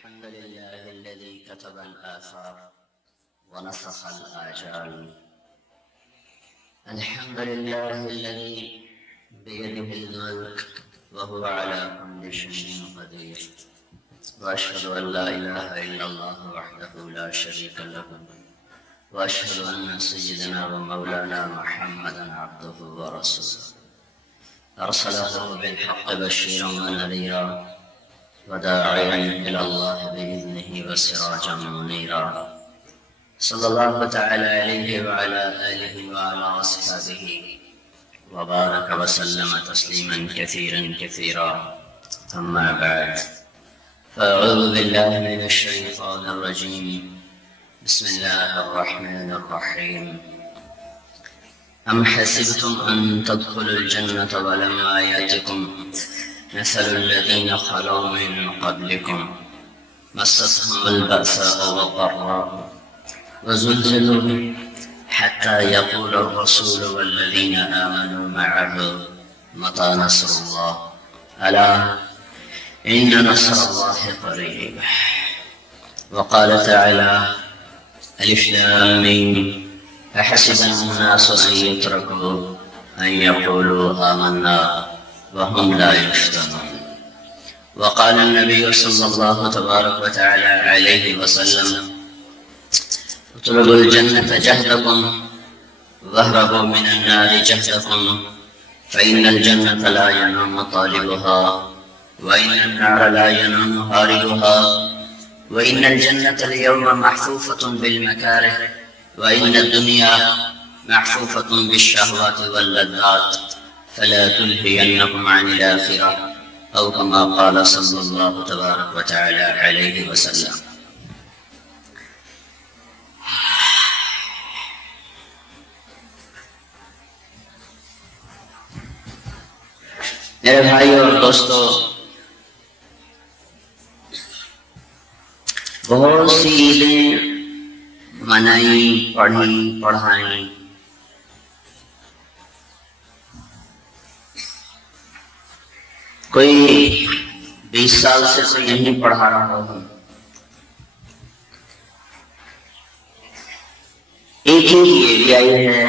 الحمد لله الذي كتب الآثار ونسخ الآجال. الحمد لله الذي بيده الملك وهو على كل شيء قدير. وأشهد أن لا إله إلا الله وحده لا شريك له، وأشهد أن سيدنا ومولانا محمدا عبده ورسوله أرسله بالحق بشيرا ونذيرا وداعيا إلى الله بإذنه وسراجا منيرا. صلى الله تعالى عليه وعلى آله وعلى أصحابه وبارك وسلم تسليما كثيرا كثيرا. أما بعد، فأعوذ بالله من الشيطان الرجيم. بسم الله الرحمن الرحيم. أم حسبتم أن تدخلوا الجنة ولما يأتكم مثل الذين خلوا من قبلكم مستهم البأساء والضراء وزلزلوا حتى يقول الرسول والذين آمنوا معه متى نصر الله ألا إن نصر الله قريب. وقال تعالى: ألف لام ميم أحسب الناس أن يتركوا أن يقولوا آمنا وهم لا يفتنون. وقال النبي صلى الله تبارك وتعالى عليه وسلم: اطلبوا الجنة جهدكم واهربوا من النار جهدكم، فإن الجنة لا ينام طالبها وإن النار لا ينام هاربها، وإن الجنة اليوم محفوفة بالمكاره وإن الدنيا محفوفة بالشهوات واللذات، فلا تلهينكم عن الآخرة، أو كما قال صلى الله تبارك وتعالى عليه وسلم. میرے بھائی اور دوستو، بہت سی عیدیں منائی، پڑھی، پڑھائیں، کوئی 20 سال سے کوئی نہیں پڑھا رہا ہوں. ایک ہی ایریا ہے،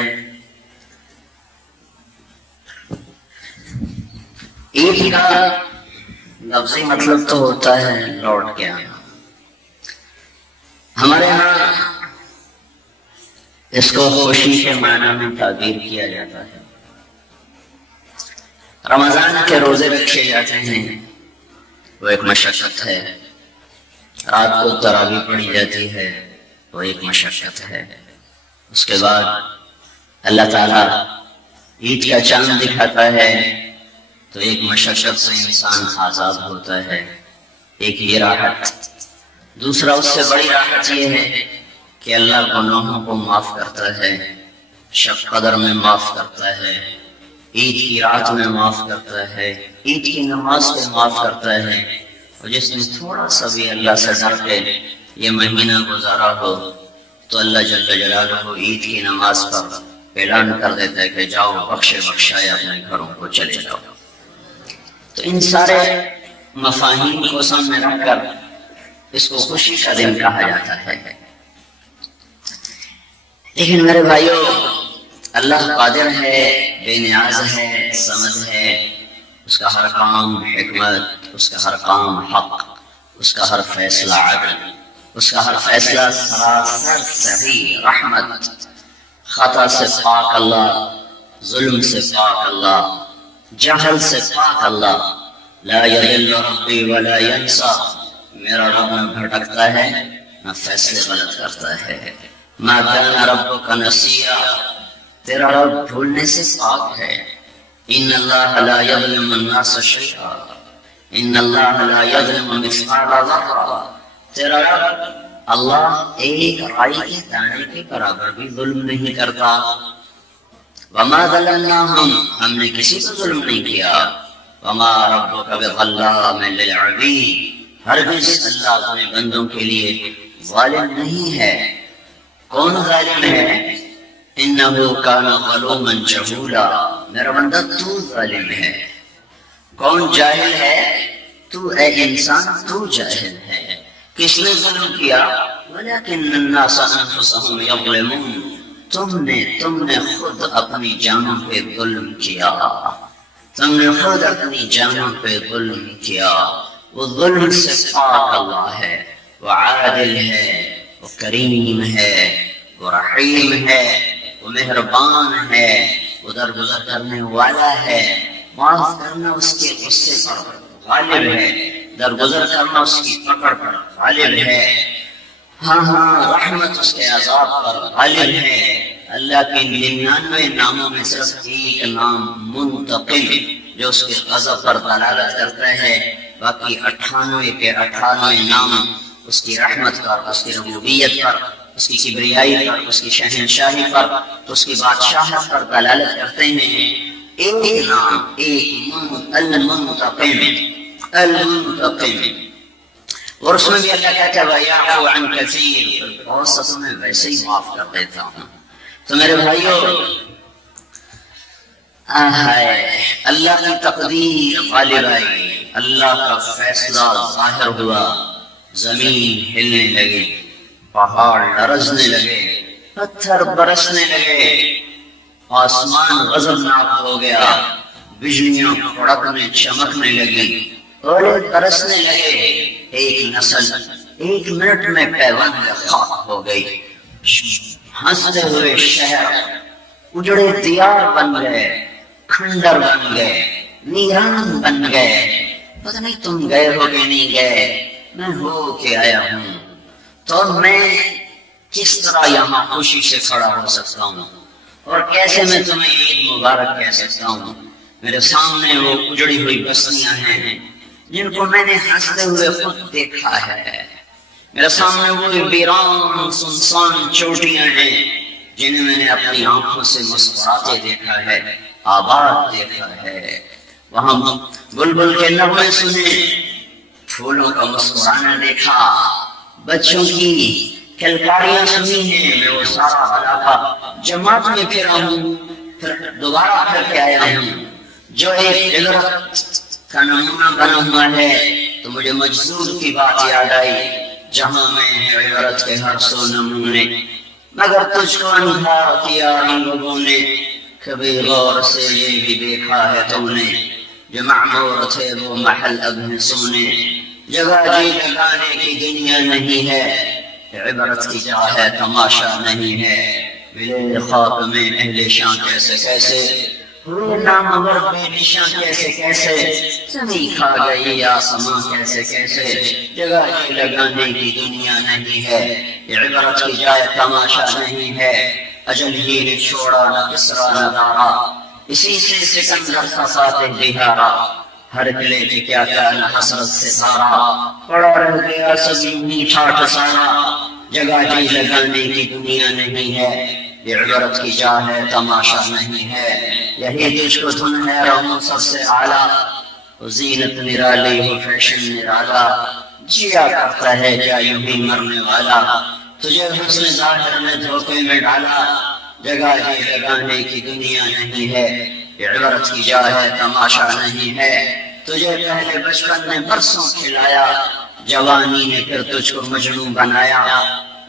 عید کا لفظی مطلب تو ہوتا ہے لوٹ کے آنا. ہمارے ہاں اس کو خوشی کے معنی میں تعبیر کیا جاتا ہے. رمضان کے روزے رکھے جاتے ہیں، وہ ایک مشقت ہے. رات کو تراویح پڑھی جاتی ہے، وہ ایک مشقت ہے. اس کے بعد اللہ تعالیٰ عید کا چاند دکھاتا ہے تو ایک مشقت سے انسان آزاد ہوتا ہے. ایک یہ راحت. دوسرا اس سے بڑی راحت یہ ہے کہ اللہ گناہوں کو معاف کرتا ہے، شب قدر میں معاف کرتا ہے، عید کی رات میں معاف کرتا ہے، عید کی نماز کو معاف کرتا ہے. اور جس نے تھوڑا سا بھی اللہ سے ڈر کے یہ مہینہ گزارا ہو تو اللہ جل جلالہ عید کی نماز پر اعلان کر دیتا ہے کہ جاؤ بخشے بخشائے اپنے گھروں کو چلے جاؤ. تو ان سارے مفاہیم کو سامنے رکھ کر اس کو خوشی کا دن کہا جاتا ہے. لیکن میرے بھائیو، اللہ قادر ہے، بے نیاز ہے، سمجھ ہے. اس کا ہر کام حکمت، اس کا ہر کام حق، اس کا ہر فیصلہ عدل، اس کا ہر فیصلہ سراسر صحیح رحمت. خطا سے پاک اللہ، ظلم سے پاک اللہ، جہل سے پاک اللہ. لا یضل ربی ولا ینسا. میرا رب نہ بھٹکتا ہے نہ فیصلے غلط کرتا ہے. ما کان ربک نسیا. تیرا رب بھولنے سے پاک ہے. ان اللہ لا یظلم الناس شیئا. ان اللہ لا یظلم مثقال ذرہ. تیرا رب اللہ ایک رائی کے دانے کے برابر بھی ظلم نہیں کرتا. وما ظلمناہم. ہم نے کسی کو ظلم نہیں کیا. وما ربک بظلام للعبید. ہرگز اللہ اپنے بندوں کے لیے ظالم نہیں ہے. کون ظالم ہے؟ انہو کان ظلوما جہولا. میرا بندہ تو ظالم ہے. کون جاہل ہے؟ تو اے انسان تو جاہل ہے. کس نے ظلم کیا؟ ولیکن الناس انفسهم یظلمون، تم نے خود اپنی جانوں پہ ظلم کیا، تم نے خود اپنی جانوں پہ ظلم کیا۔ وہ ظلم سے پاک اللہ ہے، وہ عادل ہے، وہ کریم ہے، وہ رحیم ہے، وہ مہربان ہے، وہ درگزر کرنے والا ہے، معاف کرنا اس کے غصے پر غالب ہے، درگزر کرنا اس کی پکڑ پر غالب ہے، ہاں رحمت اس کے عذاب پر غالب ہے۔ اللہ کے 99 ناموں میں صرف ایک نام منتقم جو اس کے غضب پر دلالت کرتا ہے، باقی 98 کے 98 نام اس کی رحمت پر، اس کی ربوبیت پر، اس کی کبریائی پر، اس کی شہنشاہی پر، اس کی بادشاہت پر دلالت کرتے ہیں۔ ایک نام، ایک المنتقم، المنتقم، اور اس میں بھی اللہ کہتا ہے وَيَعْفُو عَنْ كَثِيرٍ، بہت سب میں ویسے ہی معاف کر دیتا ہوں۔ تو میرے بھائیو، اللہ کی تقدیر غالب آئی، اللہ کا فیصلہ ظاہر ہوا، زمین ہلنے لگی، پہاڑ لرزنے لگے، پتھر برسنے لگے، آسمان غضبناک ہو گیا، بجلیاں کڑکنے چمکنے لگی، اولے برسنے لگے، ایک نسل 1 منٹ میں پیوند خاک ہو گئی، ہنستے ہوئے شہر اجڑے دیار بن گئے، کھنڈر بن گئے، نیران بن گئے۔ پتہ نہیں تم گئے ہو کہ نہیں گئے، میں ہو کے آیا ہوں، تو میں کس طرح یہاں خوشی سے کھڑا ہو سکتا ہوں اور کیسے میں تمہیں عید مبارک کہہ سکتا ہوں؟ میرے سامنے وہ اجڑی ہوئی بستیاں ہیں جن کو میں نے ہنستے ہوئے خود دیکھا ہے، میرے سامنے وہ ویران سنسان چوٹیاں ہیں جنہیں میں نے اپنی آنکھوں سے مسکراتے دیکھا ہے، آباد دیکھا ہے، وہاں بلبل کے نغمے سنے، پھولوں کا مسکرانا دیکھا، بچوں کی کھلکاریاں سنی ہیں۔ میں وہ سارا علاقہ جماعت میں پھرا ہوں، پھر دوبارہ پھر کے آیا ہوں، جو ایک عبرت کا نمونہ بنا ہوا ہے۔ تو مجھے مجذور کی بات یاد آئی، جہاں میں عبرت کے ہر سو نمونے، مگر تجھ کو انہار کیا ان لوگوں نے، کبھی غور سے یہ بھی دیکھا ہے تم نے، جو معمور تھے وہ محل اب ہیں سونے، جگہ جی لگانے کی دنیا نہیں ہے، عبرت کی جا ہے تماشا نہیں ہے۔ ملے خواب میں اہل شان کیسے کیسے، ہوئے نامور بے نشاں کیسے کیسے، زمین کھا گئی آسمان کیسے کیسے، جگہ جی لگانے کی دنیا نہیں ہے، عبرت کی جائے تماشا نہیں ہے۔ اجل ہی نے چھوڑا نہ کسرا نہ دارا، اسی سے سکندر تھا فاتح بہارا، ہر دلے کی کیا نہ حسرت سے سارا، پڑا رہ گیا سبھی میٹھا ٹسارا، جگہ جی لگانے کی دنیا نہیں ہے، یہ عبرت کی جا ہے تماشا نہیں ہے۔ یہی تجھ کو دھن ہے رہوں سب سے اعلیٰ، زینت نرالی ہو فیشن نرالا، جیا کرتا ہے کیا یوں ہی مرنے والا، تجھے حسن ظاہر میں دھوکے میں ڈالا، جگہ جی لگانے کی دنیا نہیں ہے، یہ عبرت کی جا ہے تماشا نہیں ہے۔ تجھے پہلے بچپن نے برسوں کھلایا، جوانی نے پھر تجھ کو مجنون بنایا،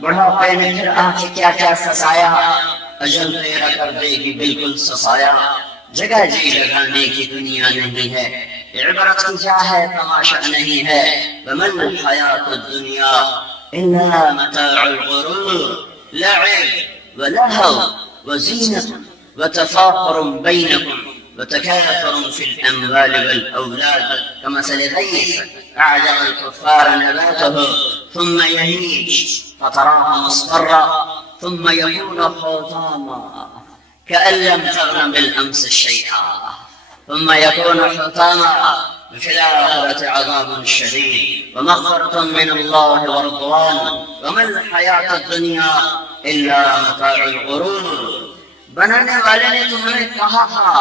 بڑھاپے نے پھر آ کے کیا کیا فسایا، اجل تیرا کر دے گی بالکل صفایا، جگہ جی لگانے کی دنیا نہیں ہے، عبرت کی جا ہے تماشا نہیں ہے۔ وَمَا الْحَيَاةُ الدُّنْيَا إِلَّا مَتَاعُ الْغُرُورِ لَعِبٌ وَلَهْوٌ وَزِينَةٌ وَتَفَاخُرٌ بَيْنَكُمْ وتكاثر في الأموال والأولاد كمثل غيث أعجب الكفار نباته ثم يهيج فتراه مصفرا ثم يكون حطاما كأن لم تغن بالأمس شيئا ثم يكون حطاما في الآخرة عذاب شديد ومغفرة من الله ورضوان وما الحياة الدنيا إلا متاع الغرور۔ بنانے والے نے تمہیں کہا تھا،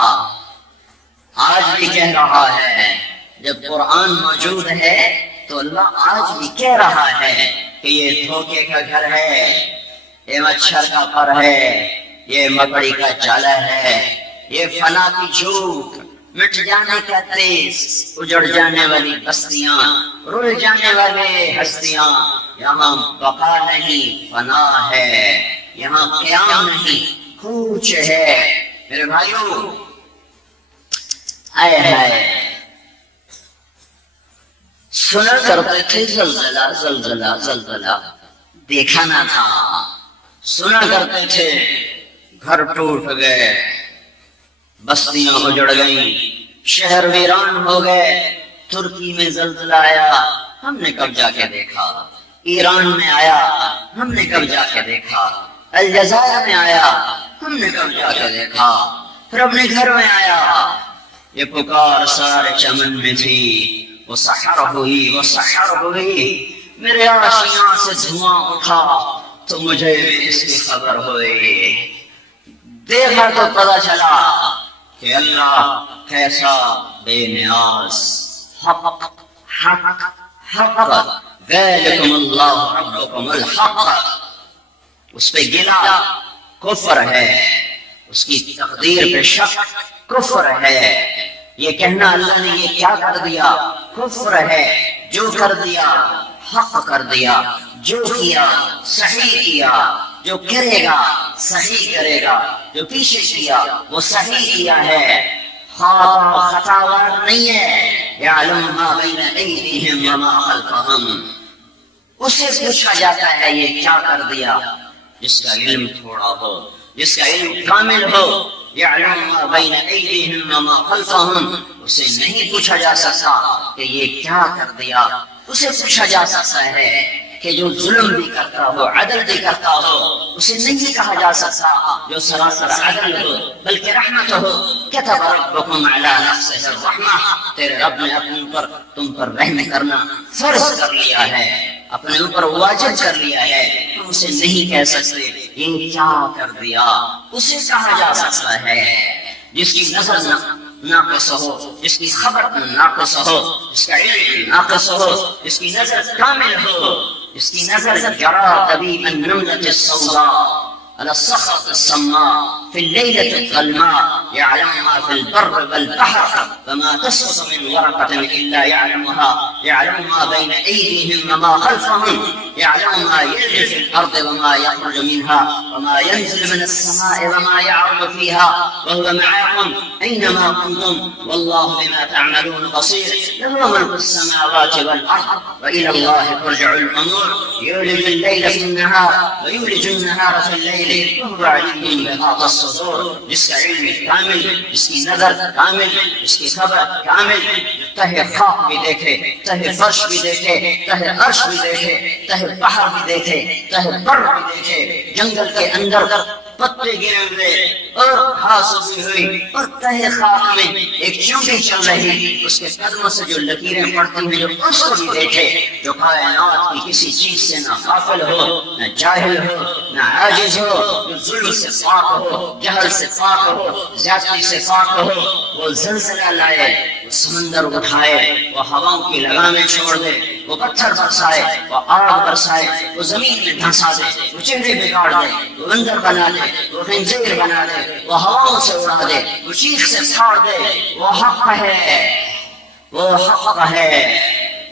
آج بھی کہہ رہا ہے، جب قرآن موجود ہے تو اللہ آج بھی کہہ رہا ہے کہ یہ دھوکے کا گھر ہے، یہ مچھر کا پر ہے، یہ مکڑی کا جالا ہے، یہ فنا کی جھوٹ، مٹ جانے کا تیز، اجڑ جانے والی بستیاں، رل جانے والے ہستیاں، یہاں بقا نہیں فنا ہے، یہاں قیام نہیں کوچ ہے۔ میرے بھائیوں، آئے ہائے، سنا کرتے تھے زلزلہ زلزلہ زلزلہ، دیکھا نہ تھا۔ سنا کرتے تھے گھر ٹوٹ گئے، بستیاں اجڑ گئیں، شہر ویران ہو گئے۔ ترکی میں زلزلہ آیا، ہم نے کب جا کے دیکھا۔ ایران میں آیا، ہم نے کب جا کے دیکھا۔ الجزائر میں آیا، ہم نے کب جا کے دیکھا۔ پھر اپنے گھر میں آیا، یہ پکار سارے چمن میں تھی، وہ سحر ہوئی، وہ سحر ہوئی۔ میرے آشیاں سے دھواں اٹھا تو مجھے بھی اس کی خبر ہوئی۔ دیکھا تو پتا چلا کہ اللہ کیسا بے نیاز، حق حق حق، ذالکم اللہ ربکم الحق۔ اس پہ گلا کفر ہے، اس کی تقدیر پہ شک کفر ہے۔ یہ کہنا اللہ نے یہ کیا کر دیا کفر ہے۔ جو کر دیا حق کر دیا، جو کیا صحیح کیا، جو کرے گا صحیح کرے گا، جو پیچھے کیا وہ صحیح کیا ہے، خطاوار نہیں ہے۔ یعلم ما بین ایدیہم وما خلفہم، اسے پوچھا جاتا ہے یہ کیا کر دیا۔ جس کا علم تھوڑا ہو، جس کا علم کامل ہو، یعلم ما بین ایدیہم وما خلفہم، اسے نہیں پوچھا جا سکتا کہ یہ کیا کر دیا۔ اسے پوچھا جا سکتا ہے کہ جو ظلم بھی کرتا ہو، عدل بھی کرتا ہو، اسے نہیں کہا جا سکتا جو سراسر عدل ہو بلکہ رحمت ہو۔ کتب ربکم علی نفسہ الرحمہ، تیرے رب نے تم پر رحم کرنا فرض کر لیا ہے، اپنے اوپر واجب کر لیا ہے۔ تم اسے نہیں کہہ سکتے یہ کیا کر دیا۔ اسے کہا جا سکتا ہے جس کی نظر ناقص ہو، جس کی خبر ناقص ہو، جس کا علم ناقص ہو، جس کی نظر کامل ہو، جس کی نظر جرى طبيب النملة السوداء على الصخرة السماء في الليلة الظلماء، يعلم ما في البر والبحر، فما تسقط من ورقة إلا يعلمها، يعلم ما بين أيديهم وما خلفهم، يعلم ما يلج في الأرض وما يخرج منها، وما ينزل من السماء وما يعرج فيها، وهو معكم أينما كنتم والله بما تعملون بصير، له ملك السماوات والأرض وإلى الله ترجع الأمور، يولج الليل في النهار ويولج النهار في الليل وهو عليم بذات الصدور۔ جس کا علم کامل، جس کی نظر کامل، جس کی خبر کامل، تہ خاک بھی دیکھے، تہ فرش بھی دیکھے، تہ عرش بھی دیکھے، تہ بحر بھی دیکھے، تہ بر بھی دیکھے، جنگل کے اندر پتے گرے ہوئے اور گھاس اگی ہوئی اور تہ خاک میں ایک چونٹی چل رہی، اس کے قدموں سے جو لکیریں پڑتی ہیں جو اس کو بھی دیکھے، جو کائنات کی کسی چیز سے نہ غافل ہو، نہ جاہل ہو، نہ عاجز ہو، جو ظلم سے پاک ہو، جہل سے پاک ہو، زیادتی سے پاک ہو، وہ زلزلہ لائے، وہ سمندر اٹھائے، وہ ہواؤں کی لگامیں چھوڑ دے، وہ پتھر برسائے، وہ آگ برسائے، وہ زمین میں دھنسا دے، وہ چہرے بگاڑ دے، وہ بندر بنا دے، وہ خنزیر بنا دے، وہ ہواؤں سے اڑا دے، وہ چیخ سے پھاڑ دے۔ وہ حق ہے، وہ حق ہے،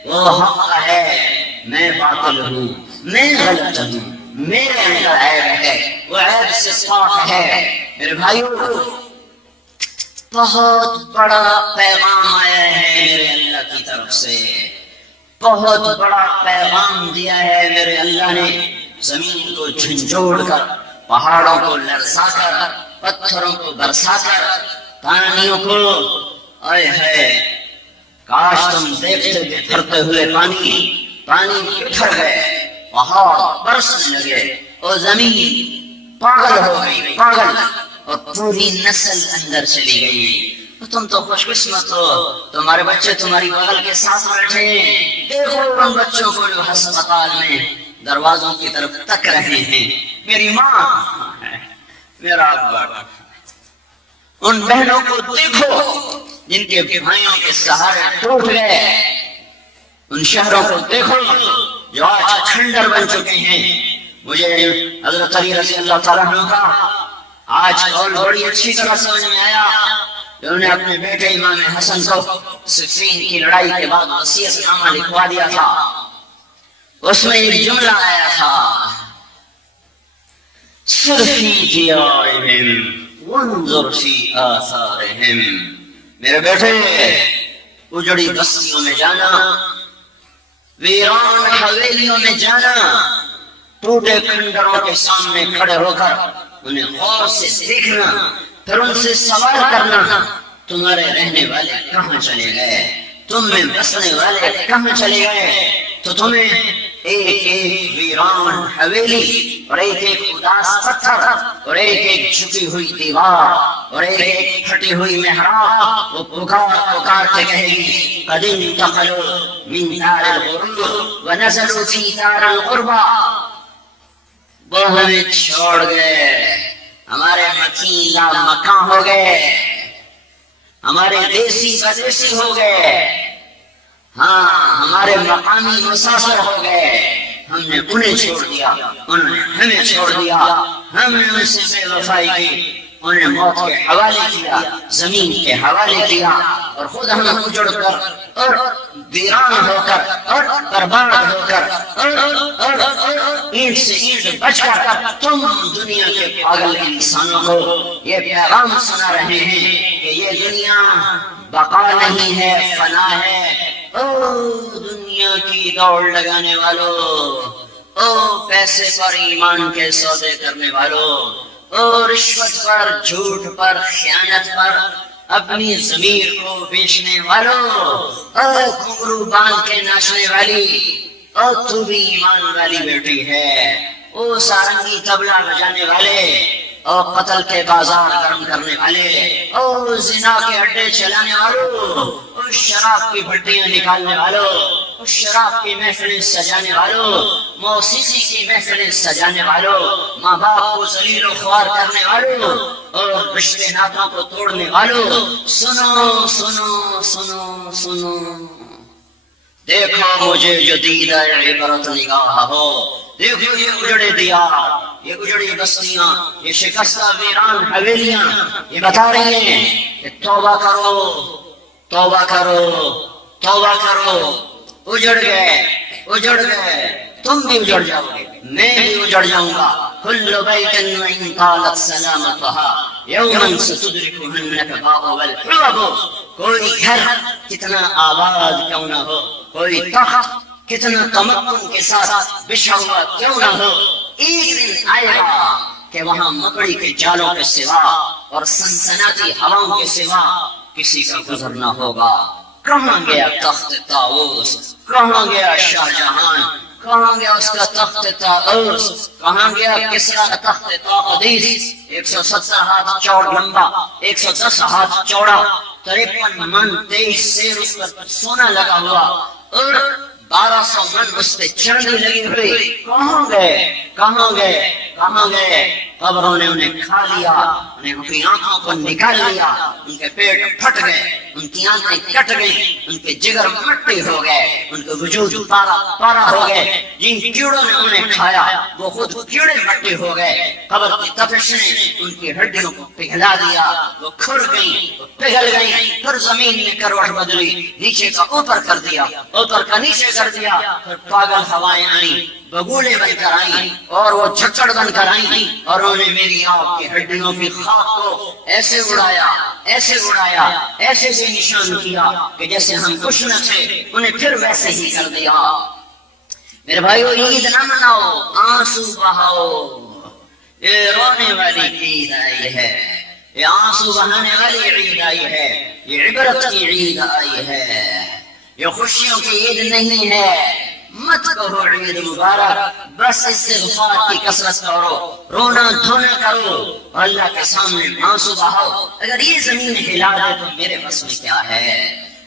وہ حق ہے۔ میں باطل ہوں، میں غلط ہوں، میرے اندر عیب ہے، وہ عیب سے پاک ہے۔ میرے بھائیوں، بہت بڑا پیغام آیا ہے میرے اللہ کی طرف سے، بہت بڑا پیغام دیا ہے میرے اللہ نے۔ زمین کو جھنجھوڑ کر، پہاڑوں کو لرزا کر، پتھروں کو برسا کر، پانیوں کو، آئے ہے کاش تم دیکھتے بکھرتے ہوئے پانی بکھر گئے، پہاڑ برسنے لگے اور زمین پاگل ہو گئی، پاگل، اور پوری نسل اندر چلی گئی۔ تم تو خوش قسمت ہو، تمہارے بچے تمہاری بغل کے ساتھ بیٹھے ہیں، دیکھو ان بچوں کو جو ہسپتال میں دروازوں کی طرف تک رہے ہیں۔ میری ماں ہے، میرا ابا، ان بہنوں کو دیکھو جن کے بھائیوں کے سہارے ٹوٹ گئے، ان شہروں کو دیکھو جو آج کھنڈر بن چکے ہیں۔ مجھے حضرت علی رضی اللہ تعالیٰ عنہ کا آج قول بڑی اچھی طرح سمجھ میں آیا، انہوں نے اپنے بیٹے امام حسن کو صفین کی لڑائی کے بعد وصیت نامہ لکھوا دیا تھا۔ اس میں ایک جملہ آیا تھا، سر فی دیارہم وانظر فی آثارہم، میرے بیٹے اجڑی بستیوں میں جانا، ویران حویلیوں میں جانا، ٹوٹے کھنڈروں کے سامنے کھڑے ہو کر انہیں غور سے دیکھنا، پھر ان سے سوال کرنا تمہارے رہنے والے کہاں چلے گئے، تم میں بسنے والے کہاں چلے گئے، تو تمہیں ایک ایک ویران حویلی اور ایک ایک اداس پتھر اور ایک ایک جھکی ہوئی دیوار اور ایک ایک پھٹی ہوئی محراب وہ پکار پکار کے کہے گی، قد انتقلوا من دار الغرور ونزلوا فی دار الغربہ، وہ ہمیں چھوڑ گئے، ہمارے مکینہ مکان ہو گئے، ہمارے دیسی بدیسی ہو گئے، ہاں ہمارے مقامی مسافر ہو گئے، ہم نے انہیں چھوڑ دیا، انہوں نے ہمیں چھوڑ دیا، ہم نے ان سے بے وفائی کی، انہیں موت کے حوالے کیا، زمین کے حوالے کیا، اور خود ہم اجڑ کر اور ویران ہو کر اور برباد ہو کر اور اینٹ سے اینٹ بچ کر تم دنیا کے پاگل انسانوں کو یہ پیغام سنا رہے ہیں کہ یہ دنیا بقا نہیں ہے، فنا ہے۔ او دنیا کی دوڑ لگانے والوں، او پیسے پر ایمان کے سودے کرنے والوں، او رشوت پر، جھوٹ پر، خیانت پر اپنی ضمیر کو بیچنے والوں، او گھنگرو باندھ کے ناچنے والی، او تو بھی ایمان والی بیٹی ہے، او سارنگی طبلہ بجانے والے، او قتل کے بازار گرم کرنے والے، او زنا کے اڈے چلانے والوں، او شراب کی بھٹیاں نکالنے والوں، او شراب کی محفلیں سجانے والوں، موسیقی کی محفلیں سجانے والوں، ماں باپ کو ذلیل و خوار کرنے والوں اور رشتے ناتوں کو توڑنے والوں، سنو سنو سنو سنو، دیکھو مجھے جو دیدہ عبرت نگاہ ہو، دیکھو یہ اجڑے دیار، یہ اجڑی بستیاں، یہ شکستہ ویران حویلیاں، یہ بتا رہی ہیں کہ توبہ کرو، توبہ کرو، توبہ کرو، اجڑ گئے، اجڑ گئے، تم بھی اجڑ جاؤ گے، میں بھی اجڑ جاؤں گا، کل بیت وإن طالت سلامتها یوما ستدرکها النکباء والحرب، کوئی گھر کتنا آباد کیوں نہ ہو، کوئی تخت کتنا تمکن کے ساتھ بچھا ہوا کیوں نہ ہو، ایک دن آئے گا کہ وہاں مکڑی کے جالوں کے سوا اور سنسناتی ہواؤں کے سوا کسی کا گزر نہ ہوگا۔ کہاں گیا تخت طاؤس، کہاں گیا شاہ جہان، کہاں گیا اس کا تخت طاؤس، کہاں گیا کسرا تخت طاقدیس، 170 ہاتھ چوڑ لمبا، 110 ہاتھ چوڑا، 53 من 23 سیر اس پر سونا لگا ہوا اور 1200 من اس پہ چاندی لگی ہوئی، کہاں گئے، کہاں گئے، کہاں گئے؟ قبروں نے انہیں کھا لیا، انہیں ان کی آنکھوں کو نکال لیا، ان کے پیٹ پھٹ گئے، ان کی آنکھیں کٹ گئی، ان کے جگر مٹی ہو گئے، ان کے وجود پارا پارا ہو گئے، جن کیڑوں نے انہیں کھایا وہ خود کیڑے مٹی ہو گئے، قبر کی تپش نے ان کی ہڈیوں کو پگھلا دیا، وہ کھر گئی، وہ پگھل گئی، پھر زمین نے کروٹ بدلی، نیچے کا اوپر کر دیا، اوپر کا نیچے کر دیا، پھر پاگل ہوائیں آئیں، بگولے بن کر آئیں اور وہ جھکڑ بن کر آئیں اور انہوں نے میری آپ کی ہڈیوں کی خاک کو ایسے اڑایا، ایسے اڑایا، ایسے سے نشان کیا کہ جیسے ہم کچھ نہ تھے، انہیں پھر ویسے ہی کر دیا۔ میرے بھائیو، عید نہ مناؤ، آنسو بہاؤ، یہ رونے والی عید آئی ہے، یہ آنسو بہانے والی عید آئی ہے، یہ عبرت کی عید آئی ہے، یہ خوشیوں کی عید نہیں ہے۔ مت کہو عید مبارک، بس استغفار کی کثرت کرو، رونا دھونا کرو، اللہ کے سامنے آنسو بہاؤ۔ اگر یہ زمین ہلا دے تو میرے بس میں کیا ہے،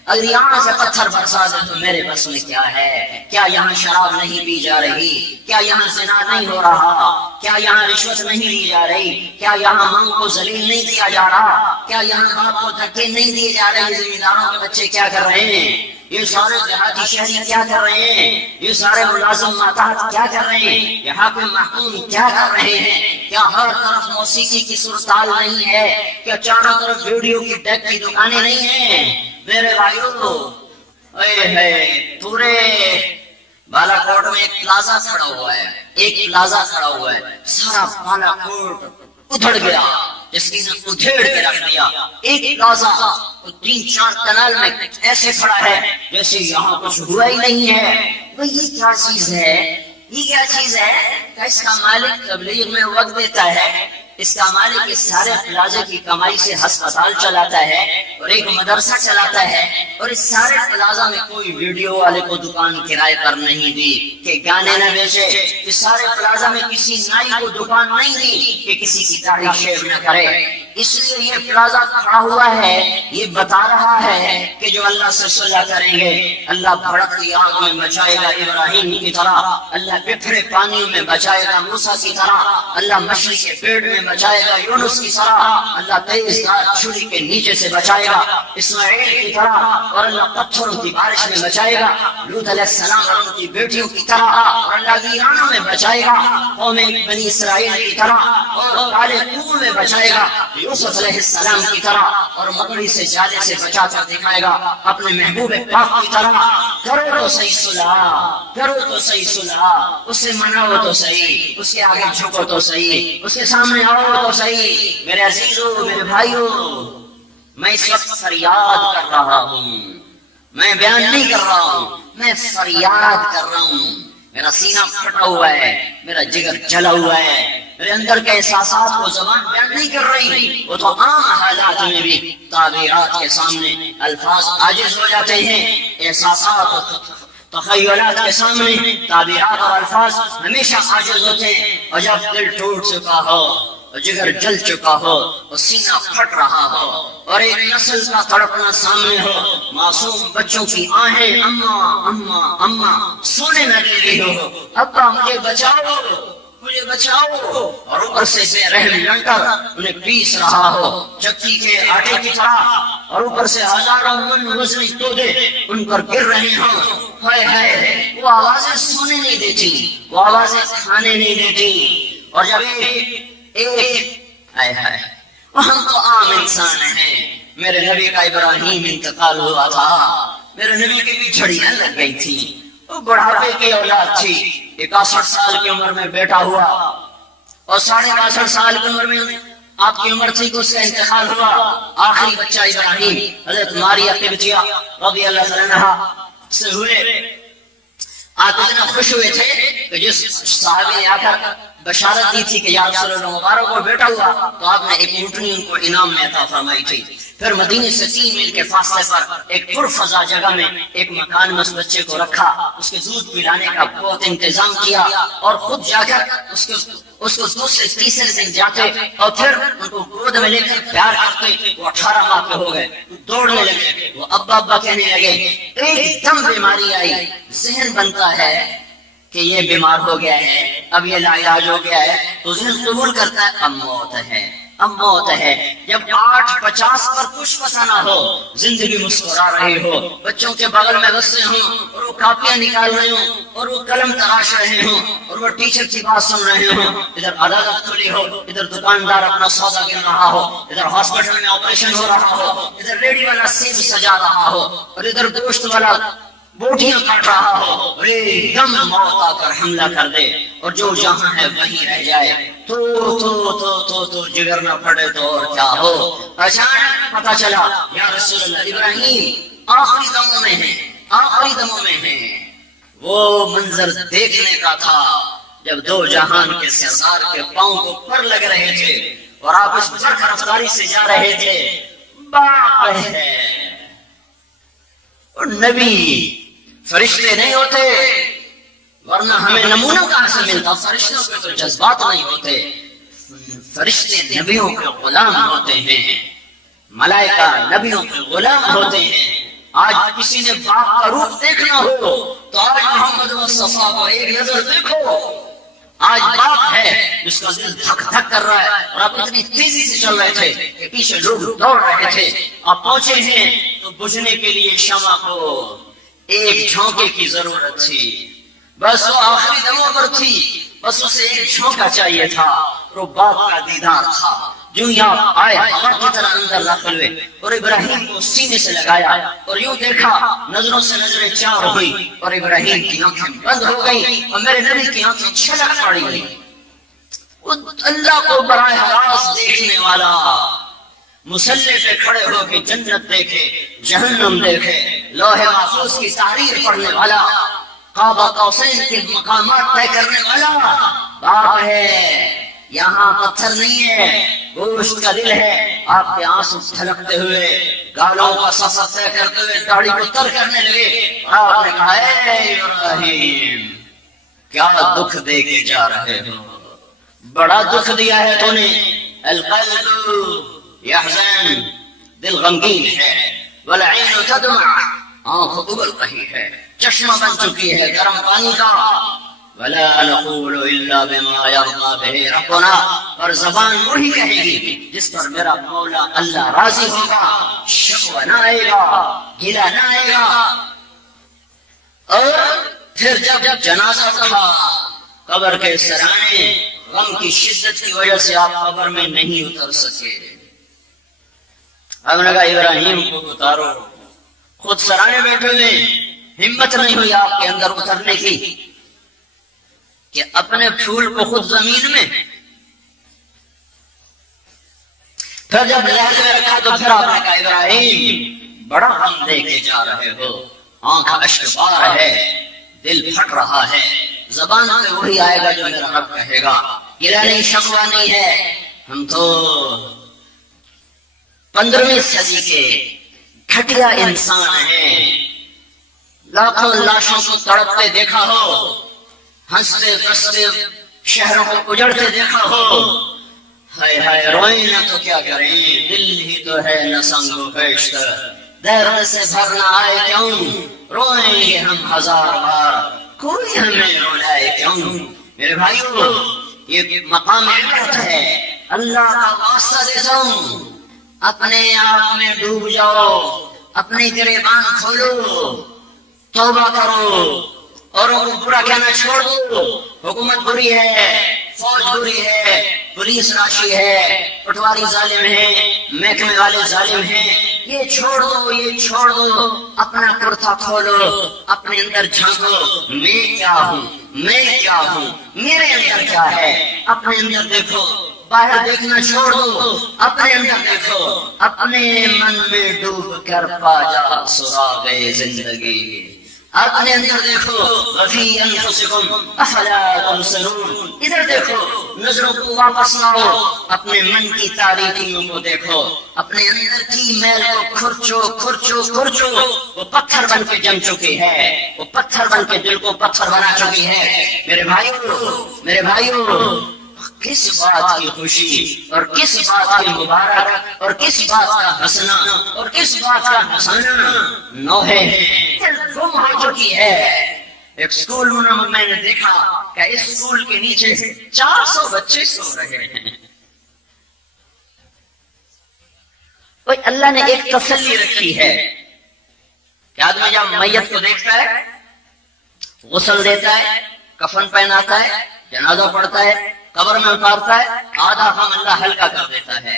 اگر یہاں سے پتھر برسا دے تو میرے بس میں کیا ہے؟ کیا یہاں شراب نہیں پی جا رہی؟ کیا یہاں زنا نہیں ہو رہا؟ کیا یہاں رشوت نہیں لی جا رہی؟ کیا یہاں ماں کو ذلیل نہیں دیا جا رہا؟ کیا یہاں باپ کو دھکے نہیں دیے جا رہے؟ زمینداروں کے بچے کیا کر رہے ہیں؟ یہ سارے دیہاتی شہری کیا کر رہے ہیں؟ یہ سارے ملازم ماتحت کیا کر رہے ہیں؟ یہ حاکم محکوم کیا کر رہے ہیں؟ کیا ہر طرف موسیقی کی صورتحال نہیں ہے؟ کیا چاروں طرف ویڈیو کی ڈیک کی دکانیں نہیں ہیں؟ میرے بھائیو، پورے بالا کوٹ میں ایک پلازا کھڑا ہوا ہے، ایک پلازا کھڑا ہوا ہے، سارا بالا کوٹ ادھڑ گیا، جس کی نے ادھیڑ کے رکھ دیا۔ ایک پلازا 3-4 کنال میں ایسے کھڑا ہے جیسے یہاں کچھ ہوا ہی نہیں ہے۔ بھئی یہ کیا چیز ہے، یہ کیا چیز ہے؟ کہ اس کا مالک تبلیغ میں وقت دیتا ہے، اس کا مالک اس سارے پلازے کی کمائی سے ہسپتال چلاتا ہے اور ایک مدرسہ چلاتا ہے، اور اس سارے پلازا میں کوئی ویڈیو والے کو دکان کرائے پر نہیں دی کہ گانے نہ بیچے، اس سارے پلازا میں کسی نائی کو دکان نہیں دی کہ کسی کی داڑھی شیو نہ کرے۔ اس لیے یہ پلازا کھڑا ہوا ہے، یہ بتا رہا ہے کہ جو اللہ سے صلح کریں گے اللہ بھڑکتی آگ میں بچائے گا ابراہیم کی طرح، اللہ بکھرے پانیوں میں بچائے گا موسیٰ کی طرح، اللہ مچھلی کے پیٹ میں بچائے گا یونس کی طرح، اللہ تیز دھار چھری کے نیچے سے بچائے گا اسماعیل کی طرح، اور اللہ پتھروں کی بارش میں بچائے گا لوط علیہ السلام اور ان کی بیٹیوں کی طرح، اور اللہ ویرانوں میں بچائے گا قوم بنی اسرائیل کی طرح، اور کالے کنویں میں بچائے گا یوسف علیہ السلام کی طرح، اور مکڑی سے جالے سے بچا کر دکھائے گا اپنے محبوب پاک کی طرح۔ کرو تو صحیح صلح، کرو تو صحیح صلح، اسے مناؤ تو صحیح، اس کے آگے جھکو تو صحیح، اس کے سامنے آؤ تو صحیح۔ میرے عزیزو، میرے بھائیو، میں اس وقت فریاد کر رہا ہوں، میں بیان نہیں کر رہا ہوں، میں فریاد کر رہا ہوں۔ میرا سینہ پھٹا ہوا ہے، میرا جگر جلا ہوا ہے، میرے اندر کے احساسات کو زبان بیان نہیں کر رہی، وہ تو عام حالات میں بھی تعبیرات کے سامنے الفاظ عاجز ہو جاتے ہیں، احساسات اور تخیلات کے سامنے تعبیرات اور الفاظ ہمیشہ عاجز ہوتے ہیں۔ اور جب دل ٹوٹ چکا ہو اور جگر جل چکا ہو اور سینہ پھٹ رہا ہو اور ایک نسل کا تڑپنا سامنے ہو، معصوم بچوں کی آہیں اماں اماں اماں سونے نہ دے رہی ہو، ابا مجھے بچاؤ مجھے بچاؤ، اور اوپر سے بے رحم لنگر انہیں پیس رہا ہو چکی کے آٹے کی طرح، اور اوپر سے ہزاروں من وزنی تودے ان پر گر رہے ہوں۔ ہائے ہائے، وہ آوازیں سونے نہیں دیتی، وہ آوازیں کھانے نہیں دیتی۔ اور جب ہائے ہائے، ہم تو عام انسان ہیں، میرے نبی کا ابراہیم انتقال ہوا تھا، میرے نبی کی بھی جھڑیاں لگ گئی تھی، وہ بڑھاپے کی اولاد تھی، 61 سال کی عمر میں بیٹا ہوا، اور 62.5 سال کی عمر میں آپ کی عمر تھی کہ اس کا انتقال ہوا۔ آخری بچہ ابراہیم حضرت ماریہ قبطیہ رضی اللہ عنہا سے ہوئے۔ آپ اتنا خوش ہوئے تھے کہ جس صحابی نے آ کر بشارت دی تھی کہ یا رسول اللہ مبارک کو بیٹا ہوا، تو آپ نے ایک اونٹنی ان کو انعام میں عطا فرمائی تھی۔ پھر مدینے سے 3 میل کے فاصلے پر ایک پرفضا جگہ میں ایک مکان میں اس بچے کو رکھا، اس کے دودھ پلانے کا بہت انتظام کیا، اور خود جا کر اس کو دوسرے تیسرے دن جاتے اور پھر ان کو گود میں لے کر پیار کرتے۔ وہ 18 ماہ کے ہو گئے، دوڑنے لگے، وہ ابا ابا کہنے لگے۔ ایک دم بیماری آئی، ذہن بنتا ہے کہ یہ بیمار ہو گیا ہے، اب یہ لا علاج ہو گیا ہے، تو ذہن قبول کرتا ہے اب موت ہے، اب موت ہے۔ جب 8:50 پر کچھ پتہ نہ ہو، زندگی مسکرا رہے ہو، بچوں کے بغل میں بسے ہوں اور وہ کاپیاں نکال رہے ہوں اور وہ قلم تراش رہے ہوں اور وہ ٹیچر کی بات سن رہے ہوں، ادھر عدالت کھلی ہو، ادھر دکاندار اپنا سودا گن رہا ہو، ادھر ہاسپٹل میں آپریشن ہو رہا ہو، ادھر ریڈی والا سیب سجا رہا ہو، اور ادھر گوشت والا بوٹیاں کاٹ رہا ہو، اور ایک دم موت آ کر حملہ کر دے اور جو جہاں ہے وہیں رہ جائے، تو جگر نہ پڑے تو اور کیا ہو۔ اچانک پتا چلا یا رسول اللہ ابراہیم آخری دموں میں ہیں، آخری دموں میں ہیں۔ وہ منظر دیکھنے کا تھا جب 2 جہان کے سردار کے پاؤں کو پر لگ رہے تھے اور آپ اس برق رفتاری سے جا رہے تھے۔ باپ ہے، اور نبی فرشتے نہیں ہوتے، ورنہ ہمیں نمونہ کہاں سے ملتا؟ فرشتوں کے تو جذبات نہیں ہوتے، فرشتے نبیوں کے غلام ہوتے ہیں، ملائکہ نبیوں کے غلام ہوتے ہیں۔ آج کسی نے باپ کا روپ دیکھنا ہو تو آج محمد مصطفیٰ کو ایک نظر دیکھو۔ آج باپ ہے جس کا دل دھک دھک کر رہا ہے، اور آپ اتنی تیزی سے چل رہے تھے کہ پیچھے لوگ دوڑ رہے تھے، آپ پہنچے ہیں تو بجھنے کے لیے شمع کو ایک جھونکے کی ضرورت تھی، بس وہ آخری دموں پر تھی، بس اسے ایک جھونکا چاہیے تھا، وہ باپ کا دیدار تھا، جو یہاں آئے ہوا کی طرح اندر داخل ہوئے اور ابراہیم کو سینے سے لگایا اور یوں دیکھا، نظروں سے نظریں چار ہوئی اور ابراہیم کی آنکھیں بند ہو گئی اور میرے نبی کی آنکھیں چھلک پڑی گئی۔ اللہ کو براہ راست دیکھنے والا، مصلی پہ کھڑے ہو کے جنت دیکھے، جہنم دیکھے، لوح محفوظ کی تحریر پڑھنے والا، قاب قوسین کے مقامات طے کرنے والا باپ ہے۔ یہاں پتھر نہیں ہے، گوشت کا دل ہے۔ آپ کے آنسو چھلکتے ہوئے، گالوں کا سفر طے کرتے ہوئے داڑھی کو تر کرنے لگے۔ آپ نے کہا اے ابراہیم، کیا دکھ دے کے جا رہے ہو؟ بڑا دکھ دیا ہے تو نے۔ القلب یحزن، دل غمگین ہے، والعین تدمع، آنکھ ابل رہی ہے، چشمہ بن چکی ہے گرم پانی کا۔ ولا نقول الا بما يرضى به ربنا، اور زبان وہی کہے گی جس پر میرا مولا اللہ راضی ہوگا، شکوہ نہ آئے گا، گلہ نہ آئے گا۔ اور پھر جب جنازہ تھا، قبر کے سرانے، غم کی شدت کی وجہ سے آپ قبر میں نہیں اتر سکے۔ ہم نے کہا ابراہیم کو اتارو، خود سرانے بیٹھے ہوئے، ہمت نہیں ہوئی آپ کے اندر اترنے کی کہ اپنے پھول کو خود زمین میں۔ پھر جب لہد میں رکھا تو پھر آپ نے کہا ابراہیم، بڑا غم دے کے جا رہے ہو، آنکھ اشکبار ہے، دل پھٹ رہا ہے، زبان میں وہی آئے گا جو میرا رب کہے گا، گلہ نہیں، شکوہ نہیں ہے۔ ہم تو 15ویں صدی کے گھٹیا انسان ہیں، لاکھوں لاشوں کو تڑپتے دیکھا ہو، ہنستے بستے شہروں کو اجڑتے دیکھا ہو، ہائے ہائے روئیں نہ تو کیا کریں، دل ہی تو ہے نہ سنگ و بیشتر، دہرے سے بھرنا آئے کیوں، روئیں گے ہم 1000 بار، کوئی ہمیں رولائے کیوں۔ میرے بھائیو، یہ مقام عبرت ہے، اللہ کا واسطہ دیتا ہوں، اپنے آپ میں ڈوب جاؤ، اپنے گریبان کھولو، توبہ کرو اور ان کو برا کہنا چھوڑ دو۔ حکومت بری ہے، فوج بری ہے، پولیس راشی ہے، پٹواری ظالم ہیں، محکمے والے ظالم ہیں، یہ چھوڑ دو، یہ چھوڑ دو، اپنا کرتا کھولو، اپنے اندر جھانکو، میں کیا ہوں، میں کیا ہوں، میرے اندر کیا ہے، اپنے اندر دیکھو، باہر دیکھنا چھوڑ دو، اپنے اندر دیکھو، اپنے من میں ڈوب کر پا جا سراغ زندگی، اپنے اندر دیکھو، وفی انفسکم افلا تبصرون، ادھر دیکھو، نظروں کو واپس لاؤ، اپنے من کی تاریکیوں کو دیکھو، اپنے اندر کی میل کو کھرچو کھرچو کھرچو، وہ پتھر بن کے جم چکی ہے، وہ پتھر بن کے دل کو پتھر بنا چکی ہے۔ میرے بھائیو، میرے بھائیو، کس بات کی خوشی اور کس بات کی مبارک اور کس بات کا ہنسنا اور کس بات کا ہنسانا نوحے گم ہو چکی ہے۔ ایک سکول میں نے دیکھا کہ اس سکول کے نیچے 400 بچے سو رہے ہیں۔ کوئی اللہ نے ایک تسلی رکھی ہے کہ آدمی جب میت کو دیکھتا ہے، غسل دیتا ہے، کفن پہناتا ہے، جنازہ پڑھتا ہے، قبر میں اتارتا ہے، آدھا غم اللہ ہلکا کر دیتا ہے۔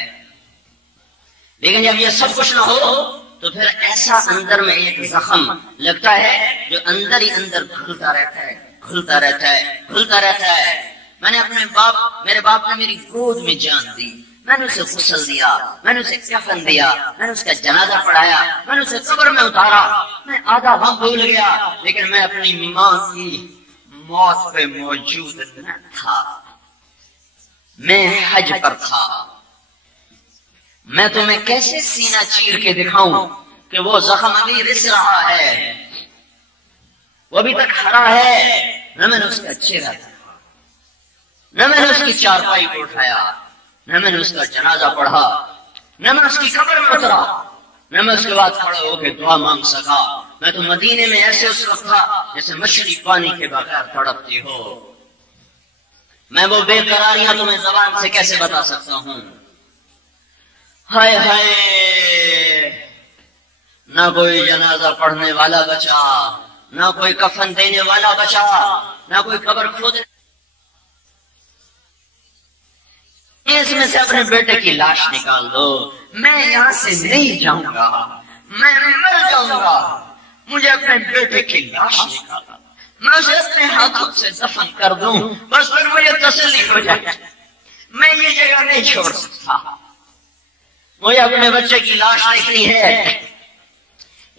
لیکن جب یہ سب کچھ نہ ہو تو پھر ایسا اندر میں ایک زخم لگتا ہے جو اندر ہی اندر کھلتا رہتا ہے، کھلتا رہتا ہے، کھلتا رہتا ہے۔ میں نے اپنے میرے باپ نے میری گود میں جان دی، میں نے اسے غسل دیا، میں نے اسے کفن دیا، میں نے اس کا جنازہ پڑھایا، میں نے اسے قبر میں اتارا، میں آدھا غم بھول گیا، لیکن میں اپنی ماں کی موت پہ موجود نہ تھا، میں حج پر تھا۔ میں تمہیں کیسے سینہ چیر کے دکھاؤں کہ وہ زخم ابھی رس رہا ہے، وہ ابھی تک ہرا ہے، نہ میں نے اس کا چہرہ دیکھا، نہ میں نے اس کی چارپائی کو اٹھایا، نہ میں نے اس کا جنازہ پڑھا، نہ میں اس کی قبر میں اترا، نہ میں اس کے بعد کھڑا ہو کے دعا مانگ سکا۔ میں تو مدینے میں ایسے اس وقت تھا جیسے مچھلی پانی کے بغیر تڑپتی ہو۔ میں وہ بے قراریاں تمہیں زبان سے کیسے بتا سکتا ہوں۔ ہائے ہائے، نہ کوئی جنازہ پڑھنے والا بچا، نہ کوئی کفن دینے والا بچا، نہ کوئی قبر کھودنے اس میں سے اپنے بیٹے کی لاش نکال دو، میں یہاں سے نہیں جاؤں گا، میں مر جاؤں گا، مجھے اپنے بیٹے کی لاش نکالا، میں اسے اپنے ہاتھوں سے دفن کر دوں، بس پھر مجھے تسلی ہو جائے، میں یہ جگہ نہیں چھوڑ سکتا، مجھے اپنے بچے کی لاش دیکھنی ہے۔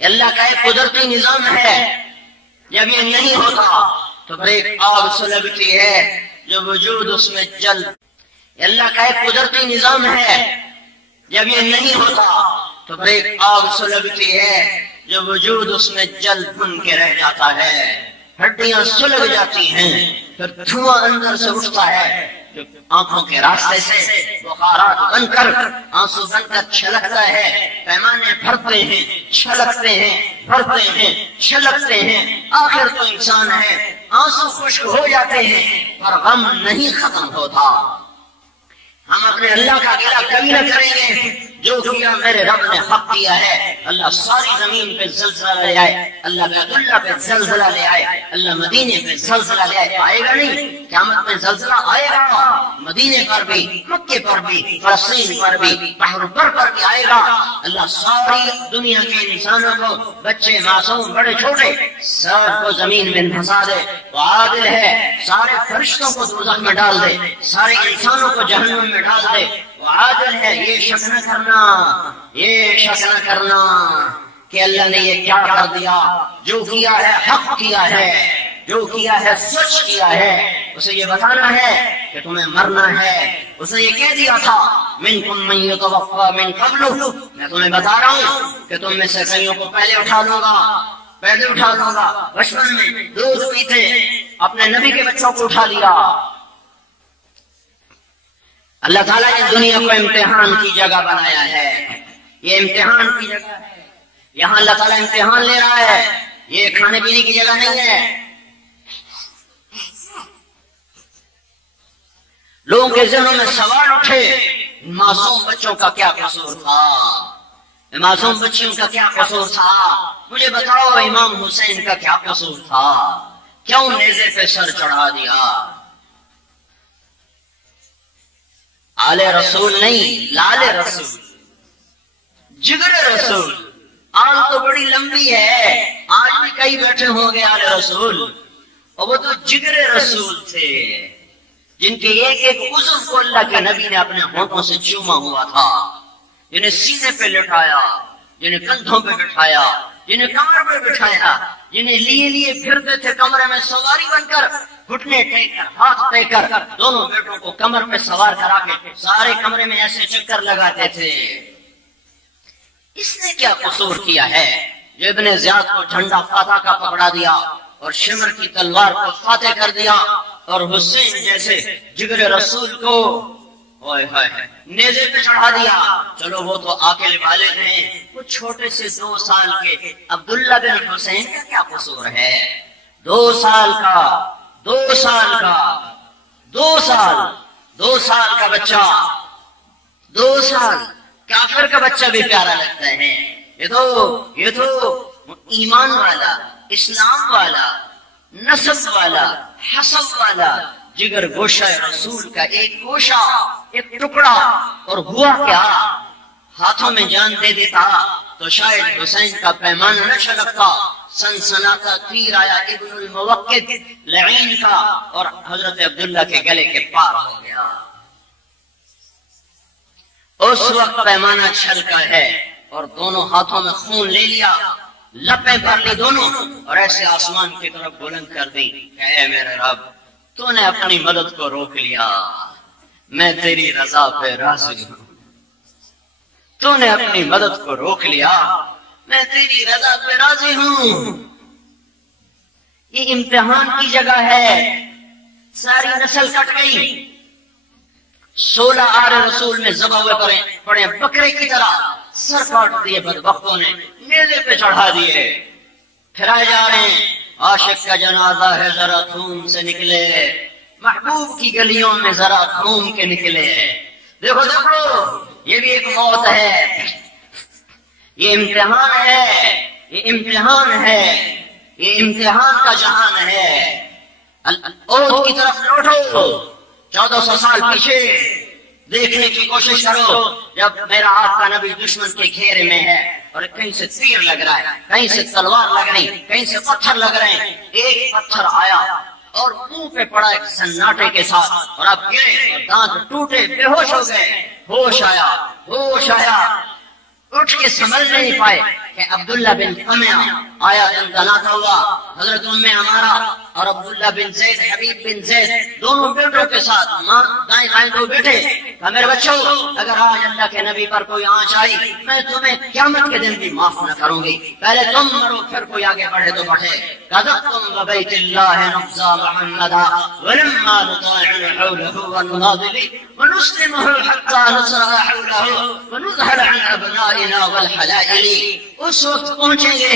اللہ کا ایک قدرتی نظام ہے، جب یہ نہیں ہوتا تو پھر ایک آگ سلگتی ہے جو وجود اس میں جل، اللہ کا ایک قدرتی نظام ہے، جب یہ نہیں ہوتا تو پھر ایک آگ سلگتی ہے جو وجود اس میں جل بن کے رہ جاتا ہے، ہڈیاں سلگ جاتی ہیں، پھر دھواں اندر سے اٹھتا ہے جو آنکھوں کے راستے سے بخارات بن کر آنسو بن کر چھلکتا ہے، پیمانے بھرتے ہیں، چھلکتے ہیں، بھرتے ہیں، چھلکتے ہیں، آخر تو انسان ہے، آنسو خشک ہو جاتے ہیں پر غم نہیں ختم ہوتا۔ ہم اپنے اللہ کا گلہ کبھی نہ کریں گے، جو کیا میرے رب نے حق کیا ہے، اللہ ساری زمین پہ زلزلہ لے آئے، اللہ بیت اللہ پہ زلزلہ لے آئے، اللہ مدینے پہ زلزلہ لے آئے، آئے گا نہیں؟ قیامت میں زلزلہ آئے گا، مدینے پر بھی، مکے پر بھی، فلسطین پر بھی، بحر بر پر بھی آئے گا۔ اللہ ساری دنیا کے انسانوں کو، بچے معصوم بڑے چھوٹے، سب کو زمین میں دھسا دے، وہ عادل ہے، سارے فرشتوں کو دوزخ میں ڈال دے، سارے انسانوں کو جہنم میں ڈال دے، وہ عادل ہے۔ یہ شک نہ کرنا، یہ شک نہ کرنا کہ اللہ نے یہ کیا کر دیا، جو کیا ہے حق کیا ہے، جو کیا ہے سچ کیا ہے، اسے یہ بتانا ہے کہ تمہیں مرنا ہے۔ اس نے یہ کہہ دیا تھا منکم من یتوفی من قبل، میں تمہیں بتا رہا ہوں کہ تم میں سے کئیوں کو پہلے اٹھا لوں گا، پہلے اٹھا لوں گا۔ بچپن میں دودھ پیتے اپنے نبی کے بچوں کو اٹھا لیا۔ اللہ تعالیٰ نے دنیا کو امتحان کی جگہ بنایا ہے، یہ امتحان کی جگہ ہے، یہاں اللہ تعالیٰ امتحان لے رہا ہے، یہ کھانے پینے کی جگہ نہیں ہے۔ لوگوں کے ذہنوں میں سوال اٹھے، معصوم بچوں کا کیا قصور تھا، معصوم بچیوں کا کیا قصور تھا، مجھے بتاؤ امام حسین کا کیا قصور تھا، کیوں نیزے پہ سر چڑھا دیا؟ آل رسول نہیں، لال رسول، جگر رسول۔ آل تو بڑی لمبی ہے، آج بھی کئی بیٹھے ہوں گے آل رسول، اور وہ تو جگر رسول تھے جن کے ایک ایک عضو کو اللہ کے نبی نے اپنے ہونٹوں سے چوما ہوا تھا، جنہیں سینے پہ لٹایا، جنہیں کندھوں پہ بٹھایا، جنہیں کمر پہ بٹھایا، جنہیں لیے لیے پھرتے تھے کمرے میں سواری بن کر، گھٹنے ٹیک کر، ہاتھ ٹیک کر، دونوں بیٹوں کو کمر پہ سوار کرا کے سارے کمرے میں ایسے چکر لگاتے تھے۔ اس نے کیا قصور کیا ہے جو ابن زیاد کو جھنڈا فاتح کا پکڑا دیا اور شمر کی تلوار کو فاتح کر دیا، اور حسین جیسے جگر رسول کو نیزے پہ چڑھا دیا؟ چلو وہ تو عاقل والد ہیں، وہ چھوٹے سے 2 سال کے عبداللہ بن حسین کا کیا قصور ہے؟ 2 سال کا، 2 سال کا، 2 سال کا بچہ، 2 سال کافر کا بچہ بھی پیارا لگتا ہے۔ یہ تو ایمان والا، اسلام والا، نسب والا، حسب والا، جگر گوشہ رسول کا ایک گوشہ، ایک ٹکڑا، اور ہوا کیا؟ ہاتھوں میں جان دے دیتا تو شاید حسین کا پیمانہ نہ چھلکتا، سنسناتا تیر آیا ابن الموقد لعین کا اور حضرت عبداللہ کے گلے کے پار ہو گیا۔ اس وقت پیمانہ چھلکا ہے اور دونوں ہاتھوں میں خون لے لیا، لپیں بھر لی دونوں، اور ایسے آسمان کی طرف بلند کر دی کہ اے میرے رب، تو نے اپنی مدد کو روک لیا، میں تیری رضا پہ راضی ہوں، تو نے اپنی مدد کو روک لیا، میں تیری رضا پہ راضی ہوں۔ یہ امتحان کی جگہ ہے، ساری نسل کٹ گئی، 16 آل رسول میں ذبح ہوئے پڑے بکرے کی طرح، سر کاٹ دیے بدبختوں نے، نیزے پہ چڑھا دیے، پھرائے جا رہے ہیں۔ عاشق کا جنازہ ہے ذرا تھوم سے نکلے، محبوب کی گلیوں میں ذرا تھوم کے نکلے۔ دیکھو دیکھو، یہ بھی ایک موت ہے، یہ امتحان ہے، یہ امتحان ہے، یہ امتحان کا جہان ہے۔ احد کی طرف لوٹو، 1400 سال پیچھے دیکھنے کی کوشش کرو جب میرا آپ کا نبی دشمن کے گھیرے میں ہے اور کہیں سے تیر لگ رہا ہے، کہیں سے تلوار لگ رہی، کہیں سے پتھر لگ رہے ہیں، ایک پتھر آیا اور منہ پہ پڑا ایک سناٹے کے ساتھ اور آپ گرے، دانت ٹوٹے، بے ہوش ہو گئے، ہوش آیا، اٹھ کے سنبھل نہیں پائے کہ عبداللہ بن قمیہ آیا، تناتا ہوا حضرت ام عمارہ اور عبداللہ بن زید، حبیب بن زید دونوں بیٹوں کے ساتھ، ماں دائیں بائیں دو بیٹے، کہا میرے بچوں اگر آج اللہ کے نبی پر کوئی آنچ آئی میں تمہیں قیامت کے دن بھی معاف نہ کروں گی، پہلے تم مرو پھر کوئی آگے بڑھے تو بڑھے۔ قذفتم ببیت اللہ نفزا محمدا ولما نطاعن حوله والناظلی ونسلمه حتى نصرع حوله ونذهل عن ابنائنا والحلائل۔ اس وقت پہنچیں گے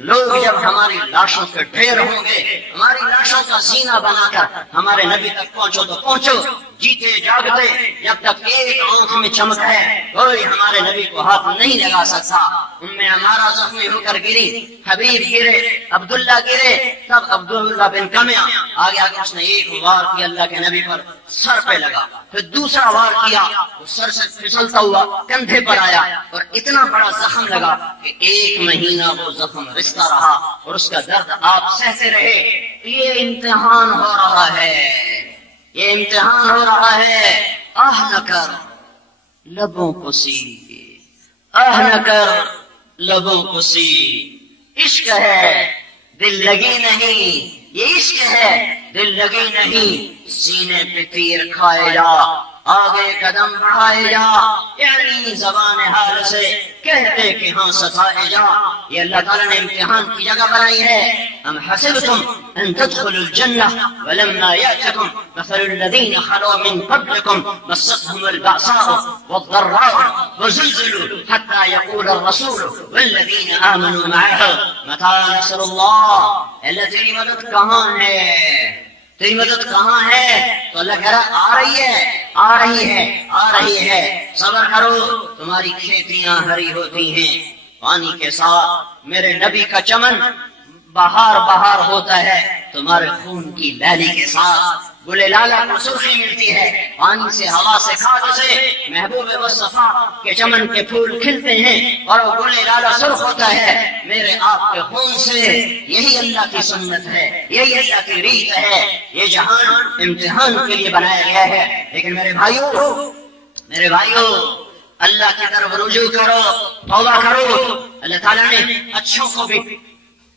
لوگ جب ہماری لاشوں کے ڈھیر ہوں گے، ہماری لاشوں کا زینہ بنا کر ہمارے نبی تک پہنچو تو پہنچو، جیتے جاگتے جب تک ایک آنکھ میں چمک ہے کوئی ہمارے نبی کو ہاتھ نہیں لگا سکتا۔ ام عمارہ زخمی ہو کر گری، حبیب گرے، عبداللہ گرے، تب عبداللہ بن قمیہ آگے اس نے ایک وار کیا اللہ کے نبی پر، سر پہ لگا، پھر دوسرا وار کیا، وہ سر سے پھسلتا ہوا کندھے پر آیا اور اتنا بڑا زخم لگا کہ 1 مہینہ وہ زخم رستا رہا اور اس کا درد آپ سہتے رہے۔ یہ امتحان ہو رہا ہے، یہ امتحان ہو رہا ہے۔ آہ نہ کر لبوں کو سی، آہ نہ کر لبوں کو سی، عشق ہے دل لگی نہیں، یہ عشق ہے دل لگی نہیں، سینے پہ تیر کھائے جا، آگے قدم بڑھائے جا، یعنی زبان حال سے کہتے کہ ہاں ستائے جا۔ یہ اللہ تعالیٰ نے امتحان کی جگہ بنائی ہے۔ ام حسبتم ان تدخلوا الجنہ ولما یأتکم مثل الذین خلوا من قبلکم مستهم البأساء والضراء وزلزلوا حتى يقول الرسول والذین آمنوا معه متى نصر اللہ۔ اللہ تیری مدد کہاں ہے، تیری مدد کہاں ہے؟ تو اللہ کہہ رہا آ رہی ہے، آ رہی ہے، آ رہی ہے، صبر کرو، تمہاری کھیتیاں ہری ہوتی ہیں پانی کے ساتھ، میرے نبی کا چمن بہار بہار ہوتا ہے تمہارے خون کی لیلی کے ساتھ، گلے لالا کو سرخی ملتی ہے پانی سے، ہوا سے، کھاد سے، محبوب مصطفیٰ کے چمن کے پھول کھلتے ہیں اور وہ گلے لالا سرخ ہوتا ہے میرے آپ کے خون سے۔ یہی اللہ کی سنت ہے، یہی اللہ کی ریت ہے۔ یہ جہان امتحان کے لیے بنایا گیا ہے، لیکن میرے بھائیوں اللہ کی طرف رجوع کرو، توبہ کرو۔ اللہ تعالیٰ نے اچھوں کو بھی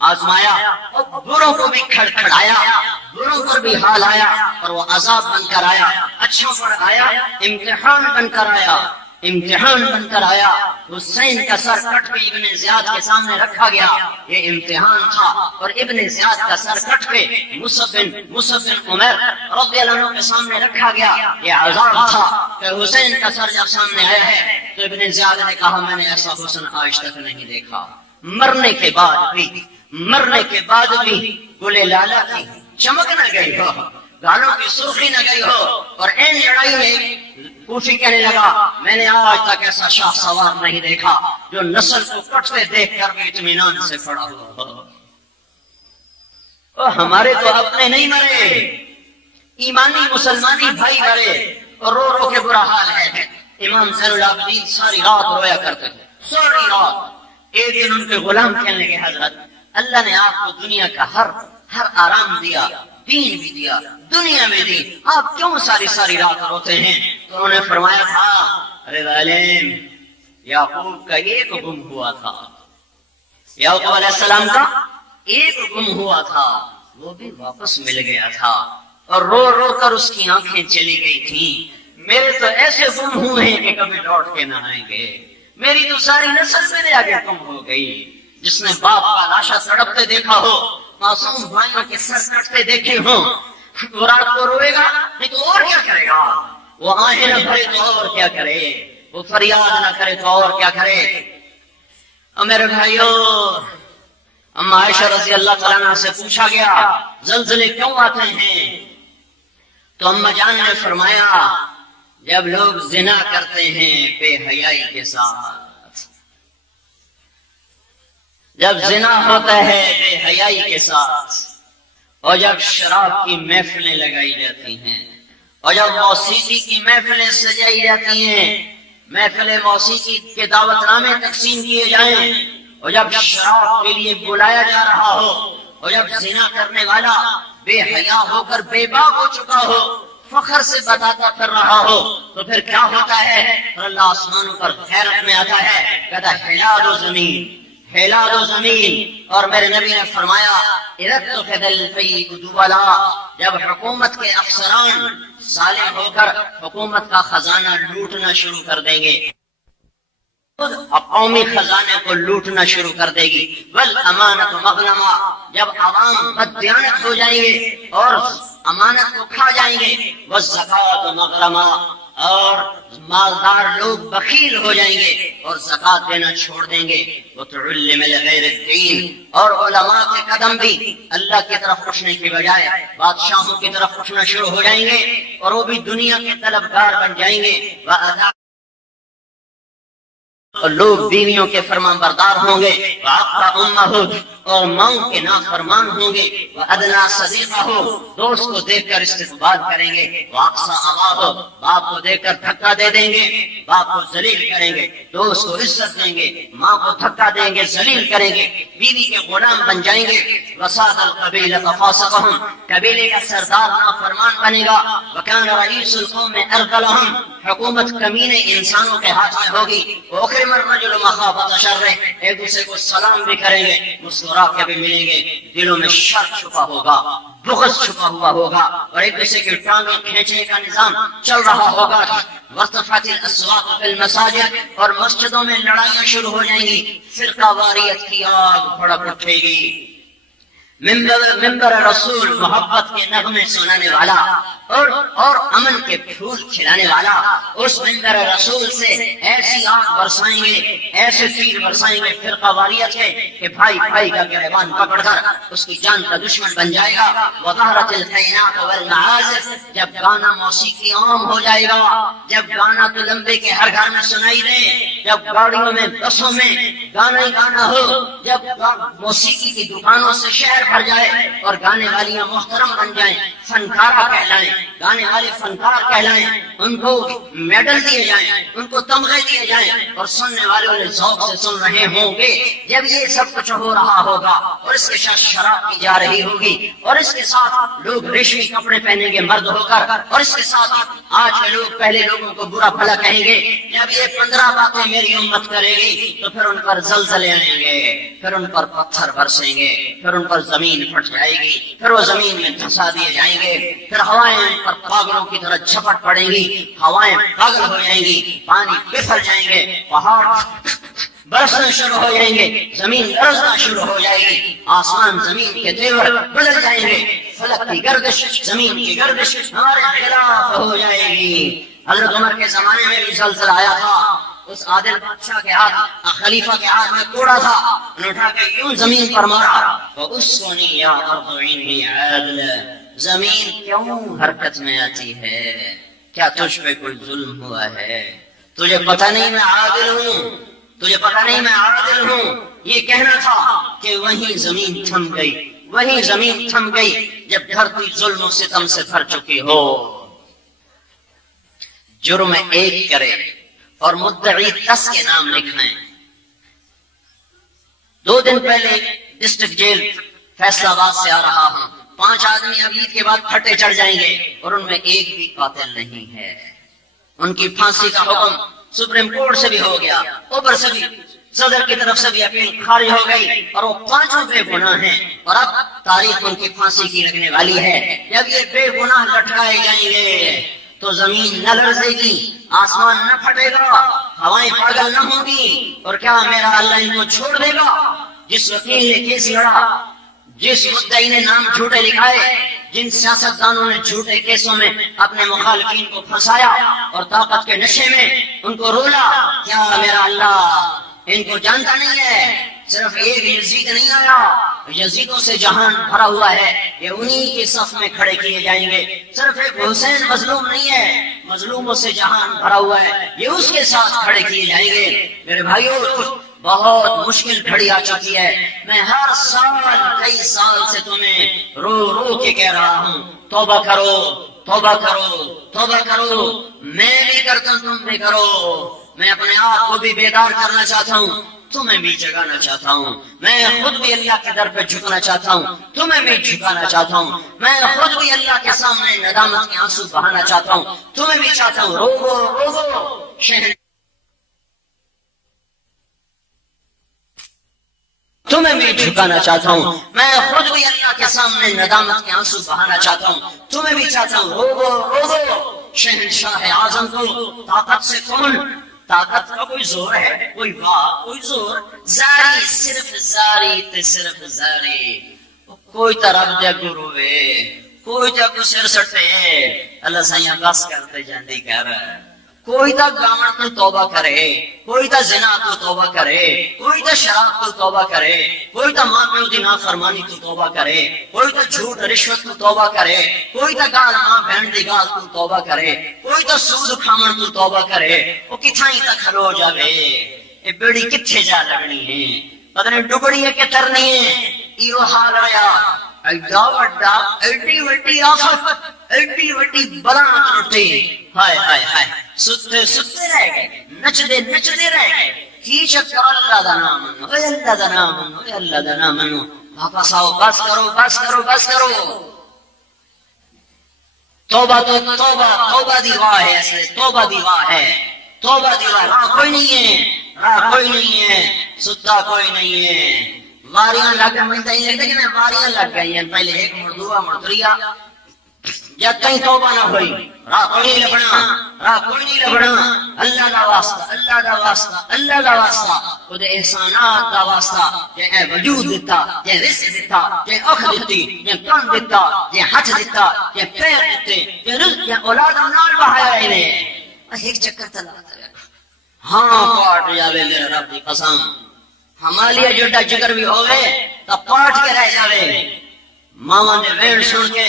آزمایا اور بروں کو بھی کھڑکھڑایا، بروں پر بھی حال آیا اور وہ عذاب بن کر آیا، اچھوں پر آیا امتحان بن کر آیا، امتحان بن کر آیا۔ حسین کا سر کٹ کے ابن زیاد کے سامنے رکھا گیا، یہ امتحان تھا، اور ابن زیاد کا سر کٹ کے مصعب بن عمیر رضی اللہ عنہ کے سامنے رکھا گیا، یہ عذاب تھا۔ کہ حسین کا سر جب سامنے آیا ہے تو ابن زیاد نے کہا میں نے ایسا حسن آج تک نہیں دیکھا۔ مرنے کے بعد بھی گلے لالا کی چمک نہ گئی ہو، گالوں کی سرخی نہ گئی ہو، اور این لڑائی میں کوفی کہنے لگا میں نے آج تک ایسا شاہ سوار نہیں دیکھا جو نسل کو کٹتے دیکھ کر بھی اطمینان سے پڑا ہوا ہو۔ ہمارے تو اپنے نہیں مرے، ایمانی مسلمانی بھائی مرے اور رو رو کے برا حال ہے۔ امام زین العابدین ساری رات رویا کرتے تھے، ساری رات۔ ایک دن ان کے غلام کہنے لگے حضرت اللہ نے آپ کو دنیا کا ہر آرام دیا، دین بھی دیا، دنیا میں دی، آپ کیوں ساری رات روتے ہیں؟ تو انہوں نے فرمایا تھا ارے ظالم، یعقوب کا ایک گم ہوا تھا، یعقوب علیہ السلام کا ایک گم ہوا تھا، وہ بھی واپس مل گیا تھا، اور رو رو کر اس کی آنکھیں چلی گئی تھیں۔ میرے تو ایسے گم ہوئے ہیں کہ کبھی لوٹ کے نہ آئیں گے، میری تو ساری نسل میرے آگے گم ہو گئی۔ جس نے باپ کا لاشا تڑپتے دیکھا ہو، معصوم بھائیوں کے سر کٹتے دیکھے ہوں، وہ رات کو روئے گا نہیں تو اور کیا کرے گا؟ وہ آہیں نہ بھرے تو اور کیا کرے؟ وہ فریاد نہ کرے تو اور کیا کرے؟ اور میرے بھائیوں، اما عائشہ رضی اللہ تعالیٰ عنہ سے پوچھا گیا زلزلے کیوں آتے ہیں؟ تو اما جان نے فرمایا جب لوگ زنا کرتے ہیں بے حیائی کے ساتھ، جب زنا ہوتا ہے بے حیائی کے ساتھ، اور جب شراب کی محفلیں لگائی جاتی ہیں، اور جب موسیقی کی محفلیں سجائی جاتی ہیں، محفل موسیقی کے دعوت نامے تقسیم کیے جائیں، اور جب شراب کے لیے بلایا جا رہا ہو، اور جب زنا کرنے والا بے حیا ہو کر بے باک ہو چکا ہو، فخر سے بتاتا کر رہا ہو، تو پھر کیا ہوتا ہے؟ اللہ آسمانوں پر حیرت میں آتا ہے، کہتا ہے ہلا دو زمین، ہلا دو زمین۔ اور میرے نبی نے فرمایا جب حکومت کے افسران ظالم ہو کر حکومت کا خزانہ لوٹنا شروع کر دیں گے، قومی خزانے کو لوٹنا شروع کر دے گی، والامانت مغنما، جب عوام بددیانت ہو جائیں گے اور امانت کو کھا جائیں گے، والزکات مغرما، اور مالدار لوگ بخیل ہو جائیں گے اور زکات دینا چھوڑ دیں گے، وتعلم لغیر الدین، اور علماء کے قدم بھی اللہ کی طرف اٹھنے کی بجائے بادشاہوں کی طرف اٹھنا شروع ہو جائیں گے، اور وہ بھی دنیا کے طلبگار بن جائیں گے، اور لوگ بیویوں کے فرمان بردار ہوں گے، وَعَقَّ أُمَّهُ، اور ماؤں کے نافرمان ہوں گے، وَأَدْنَا صَدِيقَهُ، دوست کو دیکھ کر استقبال کریں گے، وَأَقْصَى أَبَاهُ، باپ کو دیکھ کر دھکا دے دیں گے، باپ کو ذلیل کریں گے، دوست کو عزت دیں گے، ماں کو دھکا دیں گے، ذلیل کریں گے، بیوی کے غلام بن جائیں گے، وَسَادَ الْقَبِيلَةَ فَاسِقَهُمْ، قبیلے کا سردار نافرمان بنے گا، وَكَانَ رَئِيسُ الْقَوْمِ أَرْذَلَهُمْ، حکومت کمینے انسانوں کے ہاتھ میں ہوگی، وَأُكْرِمَ الرَّجُلُ مَخَافَةَ شَرِّهِ، ایک دوسرے کو سلام بھی کریں گے، مسکرا کے بھی ملیں گے، دلوں میں شر چھپا ہوگا، بغض چھپا ہوا ہوگا، اور ایک دوسرے کی ٹانگیں کھینچنے کا نظام چل رہا ہوگا، وارتفعت الاصوات فی المساجد، اور مسجدوں میں لڑائیاں شروع ہو جائیں گی، فرقہ واریت کی آگ بھڑک اٹھے گی، ممبر رسول محبت کے نغمے سنانے والا اور امن کے پھول کھلانے والا، اس ممبر رسول سے ایسی آگ برسائیں گے، ایسے تیر برسائیں گے فرقہ واریت کے کہ بھائی بھائی کا گریبان پکڑ کر اس کی جان کا دشمن بن جائے گا، وظہرت الحینات والمعازف، جب گانا موسیقی عام ہو جائے گا، جب گانا تو لمبے کے ہر گھر میں سنائی دے، جب گاڑیوں میں بسوں میں گانا ہی گانا ہو، جب موسیقی کی دکانوں سے شہر بھر جائے اور گانے والیاں محترم بن جائیں، فنکارہ کہلائیں، گانے والے فنکار کہلائیں، ان کو میڈل دیے جائیں، ان کو تمغے دیے جائیں، اور سننے والوں نے ذوق سے سن رہے ہوں گے۔ جب یہ سب کچھ ہو رہا ہوگا اور اس کے ساتھ شراب پی جا رہی ہوگی، اور اس کے ساتھ لوگ ریشمی کپڑے پہنیں گے مرد ہو کر، اور اس کے ساتھ آج کے لوگ پہلے لوگوں کو برا بھلا کہیں گے، جب یہ 15 باتیں میری امت کرے گی تو پھر ان پر زلزلے آئیں گے، پھر ان پر پتھر برسیں گے، پھر ان پر زمین پھٹ جائے گی، پھر وہ زمین میں دھسا دیے جائیں گے، پھر ہوائیں ان پر پاگلوں کی طرح جھپٹ پڑیں گی، ہوائیں پاگل ہو جائیں گی، پانی بفر جائیں گے، پہاڑ برسنا شروع ہو جائیں گے، زمین لرزنا شروع ہو جائے گی، آسمان زمین کے تیور بدل جائیں گے، فلک کی گردش زمین کی گردش ہمارے خلاف ہو جائے گی۔ حضرت عمر کے زمانے میں بھی زلزلہ آیا تھا، اس عادل بادشاہ کے ہاتھ خلیفہ کے ہاتھ میں کوڑا تھا، انہوں اٹھا کے یوں زمین پر مارا، وَأُسْوَنِي يَا أَرْضُ عِنِّي عَادِلًا، زمین کیوں حرکت میں آتی ہے؟ کیا تجھ پہ کوئی ظلم ہوا ہے؟ تجھے پتہ نہیں میں عادل ہوں، تجھے پتہ نہیں میں عادل ہوں؟ یہ کہنا تھا کہ وہیں زمین تھم گئی، وہیں زمین تھم گئی جب دھرتی ظلم و ستم سے بھر چکی ہو۔ جرم ایک کرے اور مدعی 10 کے نام لکھائیں۔ 2 دن پہلے ڈسٹرکٹ جیل فیصلہ آباد سے آ رہا ہوں، 5 آدمی اب عید کے بعد پھٹے چڑھ جائیں گے اور ان میں ایک بھی قاتل نہیں ہے، ان کی پھانسی کا حکم سپریم کورٹ سے بھی ہو گیا، اوپر سے بھی صدر کی طرف سے بھی اپیل خارج ہو گئی، اور وہ 5 بے گناہ ہیں، اور اب تاریخ ان کی پھانسی کی لگنے والی ہے۔ جب یہ بے گناہ لٹکائے جائیں گے تو زمین نہ لرزے گی، آسمان نہ پھٹے گا، ہوائیں پاگل نہ ہوں گی، اور کیا میرا اللہ ان کو چھوڑ دے گا؟ جس وکیل نے کیس لڑا، جس مدعی نے نام جھوٹے لکھائے، جن سیاستدانوں نے جھوٹے کیسوں میں اپنے مخالفین کو پھنسایا اور طاقت کے نشے میں ان کو رولا، کیا میرا اللہ ان کو جانتا نہیں ہے؟ صرف ایک یزید نہیں آیا، یزیدوں سے جہان بھرا ہوا ہے، یہ انہی کے صف میں کھڑے کیے جائیں گے۔ صرف ایک حسین مظلوم نہیں ہے، مظلوموں سے جہان بھرا ہوا ہے، یہ اس کے ساتھ کھڑے کیے جائیں گے۔ میرے بھائیوں، بہت مشکل گھڑی آ چکی ہے، میں ہر سال کئی سال سے تمہیں رو رو کے کہہ رہا ہوں توبہ کرو، توبہ کرو توبہ کرو، میں بھی کرتا ہوں تم بھی کرو، میں اپنے آپ کو بھی بیدار کرنا چاہتا ہوں، تمہیں بھی جگانا چاہتا ہوں، میں خود بھی اللہ کے در پہ جھکنا چاہتا ہوں، تمہیں بھی جھکانا چاہتا ہوں، میں خود بھی اللہ کے سامنے ندامت کے آنسو بہانا چاہتا ہوں، تمہیں بھی چاہتا ہوں روگو روگو شہر، تمہیں بھی جھکانا چاہتا ہوں، میں خود بھی اللہ کے سامنے ندامت کے آنسو بہانا چاہتا ہوں، تمہیں بھی چاہتا ہوں روگو روگو شہنشاہ اعظم کو طاقت سے کون، طاقت کا کوئی زور ہے، کوئی بات کوئی زور، زاری صرف زاری تے صرف زاری، کوئی طرف دے گرو ہے، کوئی تے کو سر سٹے اللہ سائیں بس کرتے جاندی کر، کوئی تا گاون تو توبہ کرے، کوئی تا زنا تو توبہ کرے، کوئی تا شراب تو توبہ کرے، کوئی تا ماں پیو دی نافرمانی تو توبہ کرے، کوئی تا جھوٹ رشوت تو توبہ کرے، کوئی تا گال ماں بہن دی گال تو توبہ کرے، کوئی تا سود کھاون تو توبہ کرے، وہ کتھائیں تا کھلو جاوے، اے بیڑی کتھے جا لگنی ہے، پتہ نہیں ڈبڑی ہے کہ ترنی ہے، ایو حال رہا، ایڈا وڈا ایڈی وڈی آفت، ایڈی وڈی بلا لٹی، ہائے ہائے ہائے، ستے ستے رہ گئے، نچدے نچدے رہ گئے، کی چکر اللہ دا نام منو، اے اللہ دا نام منو، اے اللہ دا نام منو، واپس آؤ، بس کرو بس کرو بس کرو، توبہ تو توبہ، توبہ دی واہ ہے، اصلے توبہ دی واہ ہے، توبہ دی واہ، راہ کوئی نہیں ہے، راہ کوئی نہیں ہے، ستا کوئی نہیں ہے، واریاں لگ گئی، لیکن واریاں لگ گئی ہیں، پہلے ایک مردوہ مردریا، جب کہیں توبہ نہ ہوئی، راہ کوئی نہیں لبنا، راہ کوئی نہیں لبنا، اللہ دا واسطہ، اللہ دا واسطہ، اللہ دا واسطہ، خود احسانات دا واسطہ، جے وجود دیتا، جے رزق دیتا، جے اکھ دیتی، جے کان دیتا، جے ہاتھ دیتا، جے پیر دیتے، جے رزق، جے اولاد نال بہایا انہیں، ایک چکر تلا ہاں پاٹ جاوے میرے رب دی قسم، ہمالیہ جڑا جگر بھی ہوئے تو پاٹ کے رہ جاوے، ماما نے ویڑ سن کے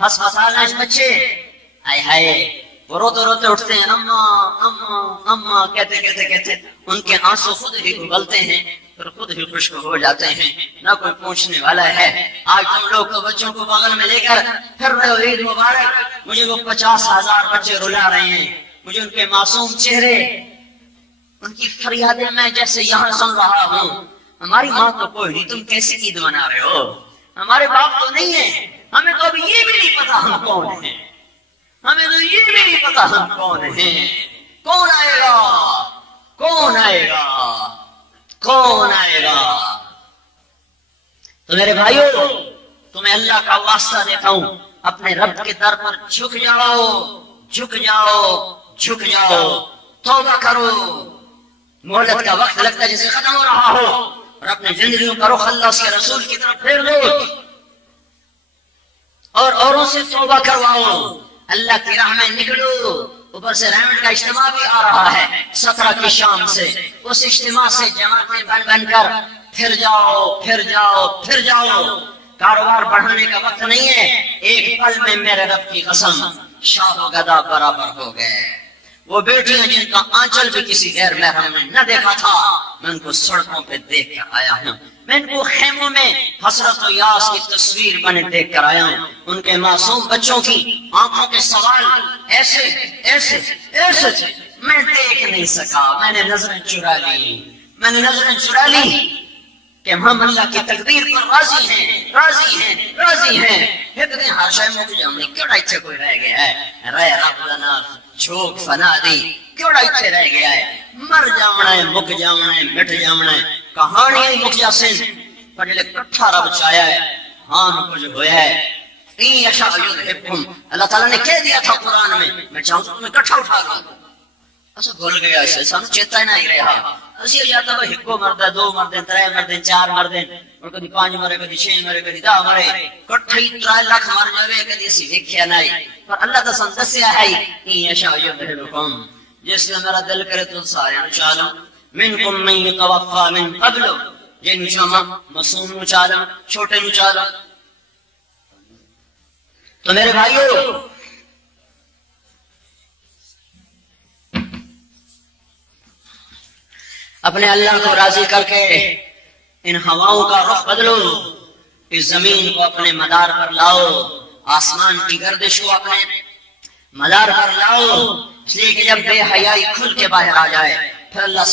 ہسپتال میں بچے آئے ہائے وہ روتے روتے اٹھتے ہیں، اماں اماں اماں کہتے کہتے کہتے ان کے آنسو خود ہی اگلتے ہیں، پھر خود ہی خشک ہو جاتے ہیں، نہ کوئی پوچھنے والا ہے۔ آج تم لوگ تو بچوں کو بغل میں لے کر پھر رہے ہو، عید مبارک، مجھے وہ 50,000 بچے رلا رہے ہیں، مجھے ان کے معصوم چہرے، ان کی فریادیں میں جیسے یہاں سن رہا ہوں، ہماری ماں تو کوئی نہیں، تم کیسے عید منا رہے ہو، ہمارے باپ تو نہیں ہیں، ہمیں تو ابھی یہ بھی نہیں پتا ہم کون ہیں، ہمیں تو یہ بھی نہیں پتا ہم کون ہیں، کون آئے گا، کون آئے گا، کون آئے گا۔ تو میرے بھائیو، تمہیں اللہ کا واسطہ دیتا ہوں، اپنے رب کے در پر جھک جاؤ، جھک جاؤ، جھک جاؤ، توبہ کرو، مہلت کا وقت لگتا ہے جیسے ختم ہو رہا ہو، اور اپنے زندگیوں کا رخ اللہ کے رسول کی طرف پھیر دو، اور اوروں سے توبہ کرواؤ، اللہ کی راہ میں نکلو۔ اوپر سے رحمت کا اجتماع بھی آ رہا ہے 17 کی شام سے، اس اجتماع سے جماعتیں بن بن کر پھر جاؤ، پھر جاؤ، پھر جاؤ۔ کاروبار بڑھانے کا وقت نہیں ہے، ایک پل میں میرے رب کی قسم شاہ و گدا برابر ہو گئے۔ وہ بیٹیاں جن کا آنچل بھی کسی غیر محرم نے نہ دیکھا تھا، میں ان کو سڑکوں پہ دیکھ کر آیا ہوں، میں ان کو خیموں میں حسرت و یاس کی تصویر بنے دیکھ کر آیا ہوں۔ ان کے معصوم بچوں کی آنکھوں کے سوال ایسے ایسے ایسے تھے، میں دیکھ نہیں سکا، میں نے نظریں چرا لی، میں نے نظریں چرا لی کہ ہم اللہ کی تقدیر پر راضی ہیں، راضی ہیں، راضی ہیں۔ ایک دن ہر شے مک جامنی کیڑا اتھے کوئی رہ گیا ہے، رہ رب لنا چھوک فنا دی، کیڑا اتھے رہ گیا ہے، مر جامنا ہے، مک جامنا ہے، مٹ جامنا ہے، کہانی ہی مک جاسن، پر جلے کٹھا رب چایا ہے، ہاں کچھ ہویا ہے۔ این یشاء یذہبکم، اللہ تعالیٰ نے کہہ دیا تھا قرآن میں چاہوں تو تمہیں کٹھا اٹھا لوں، اچھا بھول گیا اسے، سانو چیتا ہی نہیں رہا، اسی ہو جاتا ہے ہکو مردہ، دو مردیں، ترے مردیں، چار مردیں، اور کدی 5 مرے، کدی 6 مرے، کدی 10 مرے، کٹھائی 3 لاکھ مر جاوے، کدی اسی دیکھیا نہیں، پر اللہ تا سن دسیا ہے این یشاء یذہبکم، جس میں میرا دل کرے تو سارے نچالوں، منکم من یتوفا من قبل، جن شما معصوم نچالوں، چھوٹے نچالوں۔ تو میرے بھائیو، اپنے اللہ کو راضی کر کے ان ہواؤں کا رخ بدلو، اس زمین کو اپنے مدار پر لاؤ، آسمان کی گردش کو اپنے مزار پر لاؤ، اس لیے کہ جب بے حیائی کھل کے باہر آ جائے پھر اللہ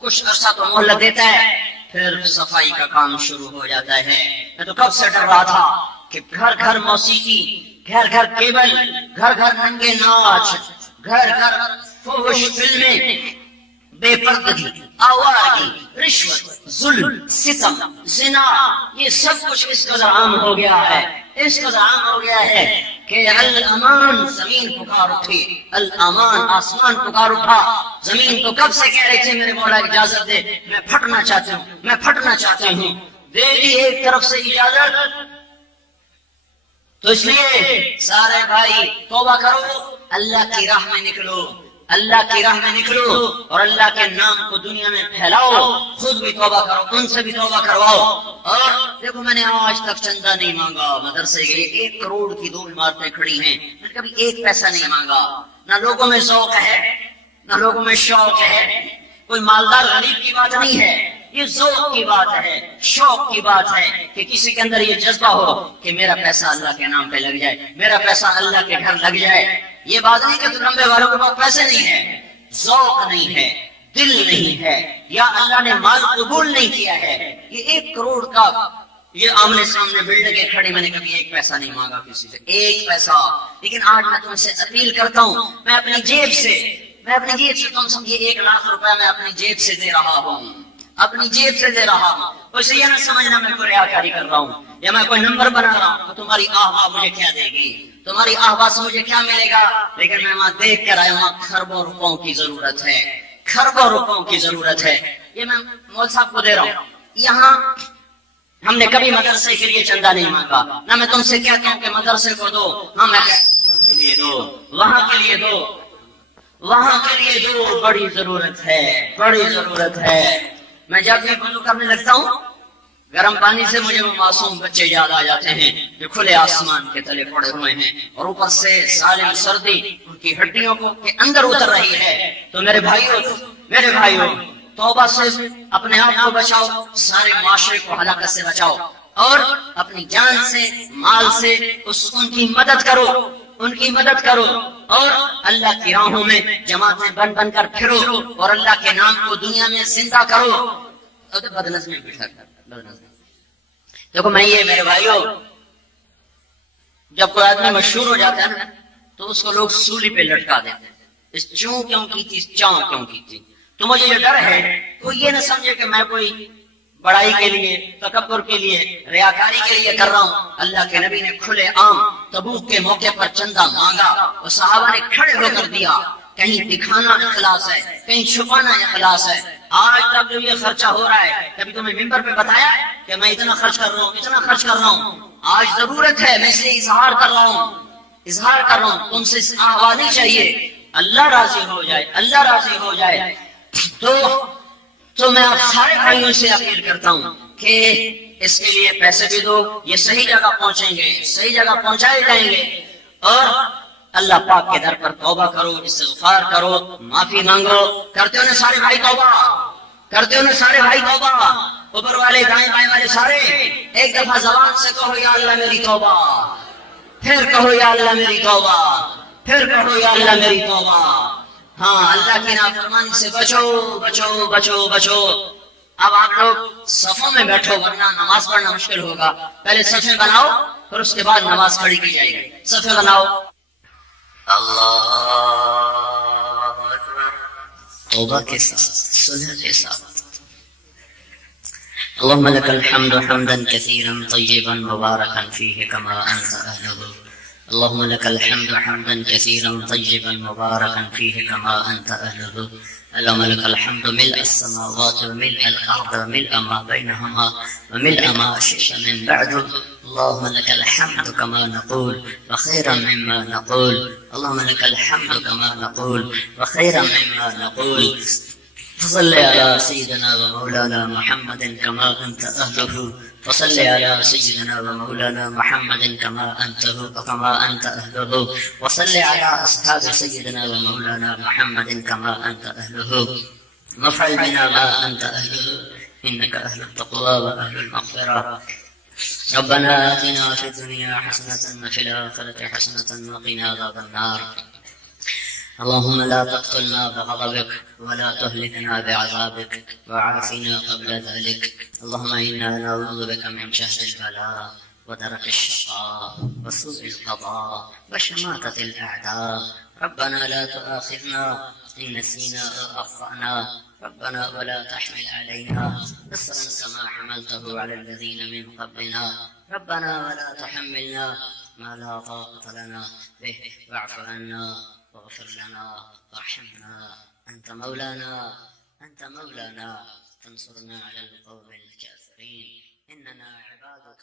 کچھ عرصہ تو مہلت دیتا ہے، پھر صفائی کا کام شروع ہو جاتا ہے۔ میں تو کب سے ڈر رہا تھا کہ گھر گھر موسیقی، گھر گھر کیبل، گھر گھر ننگے ناچ، گھر گھر فحش فلمیں، بے پردگی، آوارگی، رشوت، ظلم، ستم، زنا، یہ سب کچھ اس قدر عام ہو گیا ہے، اس قدر عام ہو گیا ہے کہ الامان زمین پکار اٹھی، الامان آسمان پکار اٹھا۔ زمین تو کب سے کہہ رہی تھی میرے مولا اجازت دے، میں پھٹنا چاہتا ہوں، میں پھٹنا چاہتا ہوں، دے دی ایک طرف سے اجازت۔ تو اس لیے سارے بھائی توبہ کرو، اللہ کی راہ میں نکلو، اللہ کی راہ میں نکلو اور اللہ کے نام کو دنیا میں پھیلاؤ، خود بھی توبہ کرو، ان سے بھی توبہ کرواؤ۔ اور دیکھو میں نے آج تک چندہ نہیں مانگا، مدرسے کے لیے 1 کروڑ کی 2 عمارتیں کھڑی ہیں، میں نے کبھی 1 پیسہ نہیں مانگا۔ نہ لوگوں میں ذوق ہے، نہ لوگوں میں شوق ہے، کوئی مالدار غریب کی بات نہیں ہے، یہ ذوق کی بات ہے، شوق کی بات ہے کہ کسی کے اندر یہ جذبہ ہو کہ میرا پیسہ اللہ کے نام پہ لگ جائے، میرا پیسہ اللہ کے گھر لگ جائے۔ یہ بات نہیں کہ ترمبے والوں کے پاس پیسے نہیں ہے، ذوق نہیں ہے، دل نہیں ہے، یا اللہ نے مال قبول نہیں کیا ہے۔ یہ 1 کروڑ کا یہ آمنے سامنے بلڈنگیں کھڑی، میں نے کبھی 1 پیسہ نہیں مانگا کسی سے، 1 پیسہ۔ لیکن آج میں تم سے اپیل کرتا ہوں، میں اپنی جیب سے تم سمجھیے 1 لاکھ روپے میں اپنی جیب سے دے رہا ہوں، اپنی جیب سے دے رہا ہوں۔ اسے یہ نہ سمجھنا میں کوئی ریاکاری کر رہا ہوں یا میں کوئی نمبر بنا رہا ہوں تو تمہاری آہوا مجھے کیا دے گی، تمہاری آہوا سے مجھے کیا ملے گا۔ لیکن میں وہاں دیکھ کر آیا، وہاں کھربوں روپوں کی ضرورت ہے، کھربوں روپوں کی ضرورت ہے۔ یہ میں مول صاحب کو دے رہا ہوں۔ یہاں ہم نے کبھی مدرسے کے لیے چندہ نہیں مانگا، نہ میں تم سے کہتا ہوں کہ مدرسے کو دو، ہاں میں کے لیے دو، وہاں کے لیے دو، وہاں کے لیے دو، بڑی ضرورت ہے، بڑی ضرورت ہے۔ میں جب بھی وضو کرنے لگتا ہوں گرم پانی سے مجھے وہ معصوم بچے یاد آ جاتے ہیں جو کھلے آسمان کے تلے پڑے ہوئے ہیں اور اوپر سے ظالم سردی ان کی ہڈیوں کو کے اندر اتر رہی ہے۔ تو میرے بھائیوں توبہ سے اپنے آپ کو بچاؤ، سارے معاشرے کو ہلاکت سے بچاؤ، اور اپنی جان سے، مال سے ان کی مدد کرو، ان کی مدد کرو، اور اللہ کی راہوں میں جماعتیں بن بن کر پھرو اور اللہ کے نام کو دنیا میں زندہ کرو۔ بدنظمی دیکھو میں یہ میرے بھائیوں، جب کوئی آدمی مشہور ہو جاتا ہے نا تو اس کو لوگ سولی پہ لٹکا دیتے ہیں، اس چوں کیوں کی تھی، چاؤں کیوں کی تھی۔ تو مجھے یہ ڈر ہے کوئی یہ نہ سمجھے کہ میں کوئی بڑائی کے لیے، تکبر کے لیے، ریاکاری کے لیے کر رہا ہوں۔ اللہ کے نبی نے کھلے عام تبوک کے موقع پر چندہ مانگا اور صحابہ نے کھڑے ہو کر دیا۔ کہیں دکھانا اخلاص ہے، کہیں چھپانا اخلاص ہے۔ آج تک جو یہ خرچہ ہو رہا ہے، کبھی تمہیں ممبر پہ بتایا کہ میں اتنا خرچ کر رہا ہوں، اتنا خرچ کر رہا ہوں؟ آج ضرورت ہے، میں اسے اظہار کر رہا ہوں، تم سے آوازیں چاہیے، اللہ راضی ہو جائے، اللہ راضی ہو جائے۔ تو میں آپ سارے بھائیوں سے اپیل کرتا ہوں کہ اس کے لیے پیسے بھی دو، یہ صحیح جگہ پہنچیں گے، صحیح جگہ پہنچائے جائیں گے، اور اللہ پاک کے در پر توبہ کرو، استغفار کرو، معافی مانگو۔ کرتے ہو نا سارے بھائی توبہ؟ کرتے ہو نا سارے بھائی توبہ؟ اوپر والے، دائیں بائیں والے سارے ایک دفعہ زبان سے کہو یا اللہ میری توبہ، پھر کہو یا اللہ میری توبہ، پھر کہو یا اللہ میری توبہ۔ ہاں، اللہ کی نافرمانی سے بچو بچو بچو بچو۔ اب آپ لوگ صفوں میں بیٹھو ورنہ نماز پڑھنا مشکل ہوگا۔ پہلے صفیں بناؤ پھر اس کے بعد نماز کھڑی کی جائے گی۔ صفیں بناؤ۔ اللہ اکبر، توبہ کے ساتھ، صلح کے ساتھ۔ اللهم لك الحمد حمدا كثيرا طيبا مباركا فيه كما أنت أهله. اللهم لك الحمد حمدا كثيرا طيبا مباركا فيه كما أنت أهله. اللهم لك الحمد ملء السماوات وملء الأرض وملء ما بينهما وملء ما شئت من بعد. اللهم لك الحمد كما نقول وخيرا مما نقول. اللهم لك الحمد كما نقول وخيرا مما نقول. فصل على سيدنا ومولانا محمد كما أنت أهله. فصل على سيدنا ومولانا محمد كما أنت أهله. وصل على أصحاب سيدنا ومولانا محمد كما أنت أهله. وافعل بنا ما أنت أهله إنك أهل التقوى وأهل المغفرة. ربنا آتنا في الدنيا حسنة وفي الآخرة حسنة وقنا عذاب النار. اللهم لا تقتلنا بغضبك ولا تهلكنا بعذابك وعافنا قبل ذلك. اللهم إنا نعوذ بك من جهد البلاء ودرك الشقاء وسوء القضاء وشماتة الأعداء. ربنا لا تؤاخذنا إن نسينا أو أخطأنا. ربنا ولا تحمل علينا إصرا كما حملته على الذين من قبلنا. ربنا ولا تحملنا ما لا طاقة لنا به واعف عنا واغفر لنا وارحمنا. أنت مولانا فانصرنا على القوم الكافرين. إننا عبادك.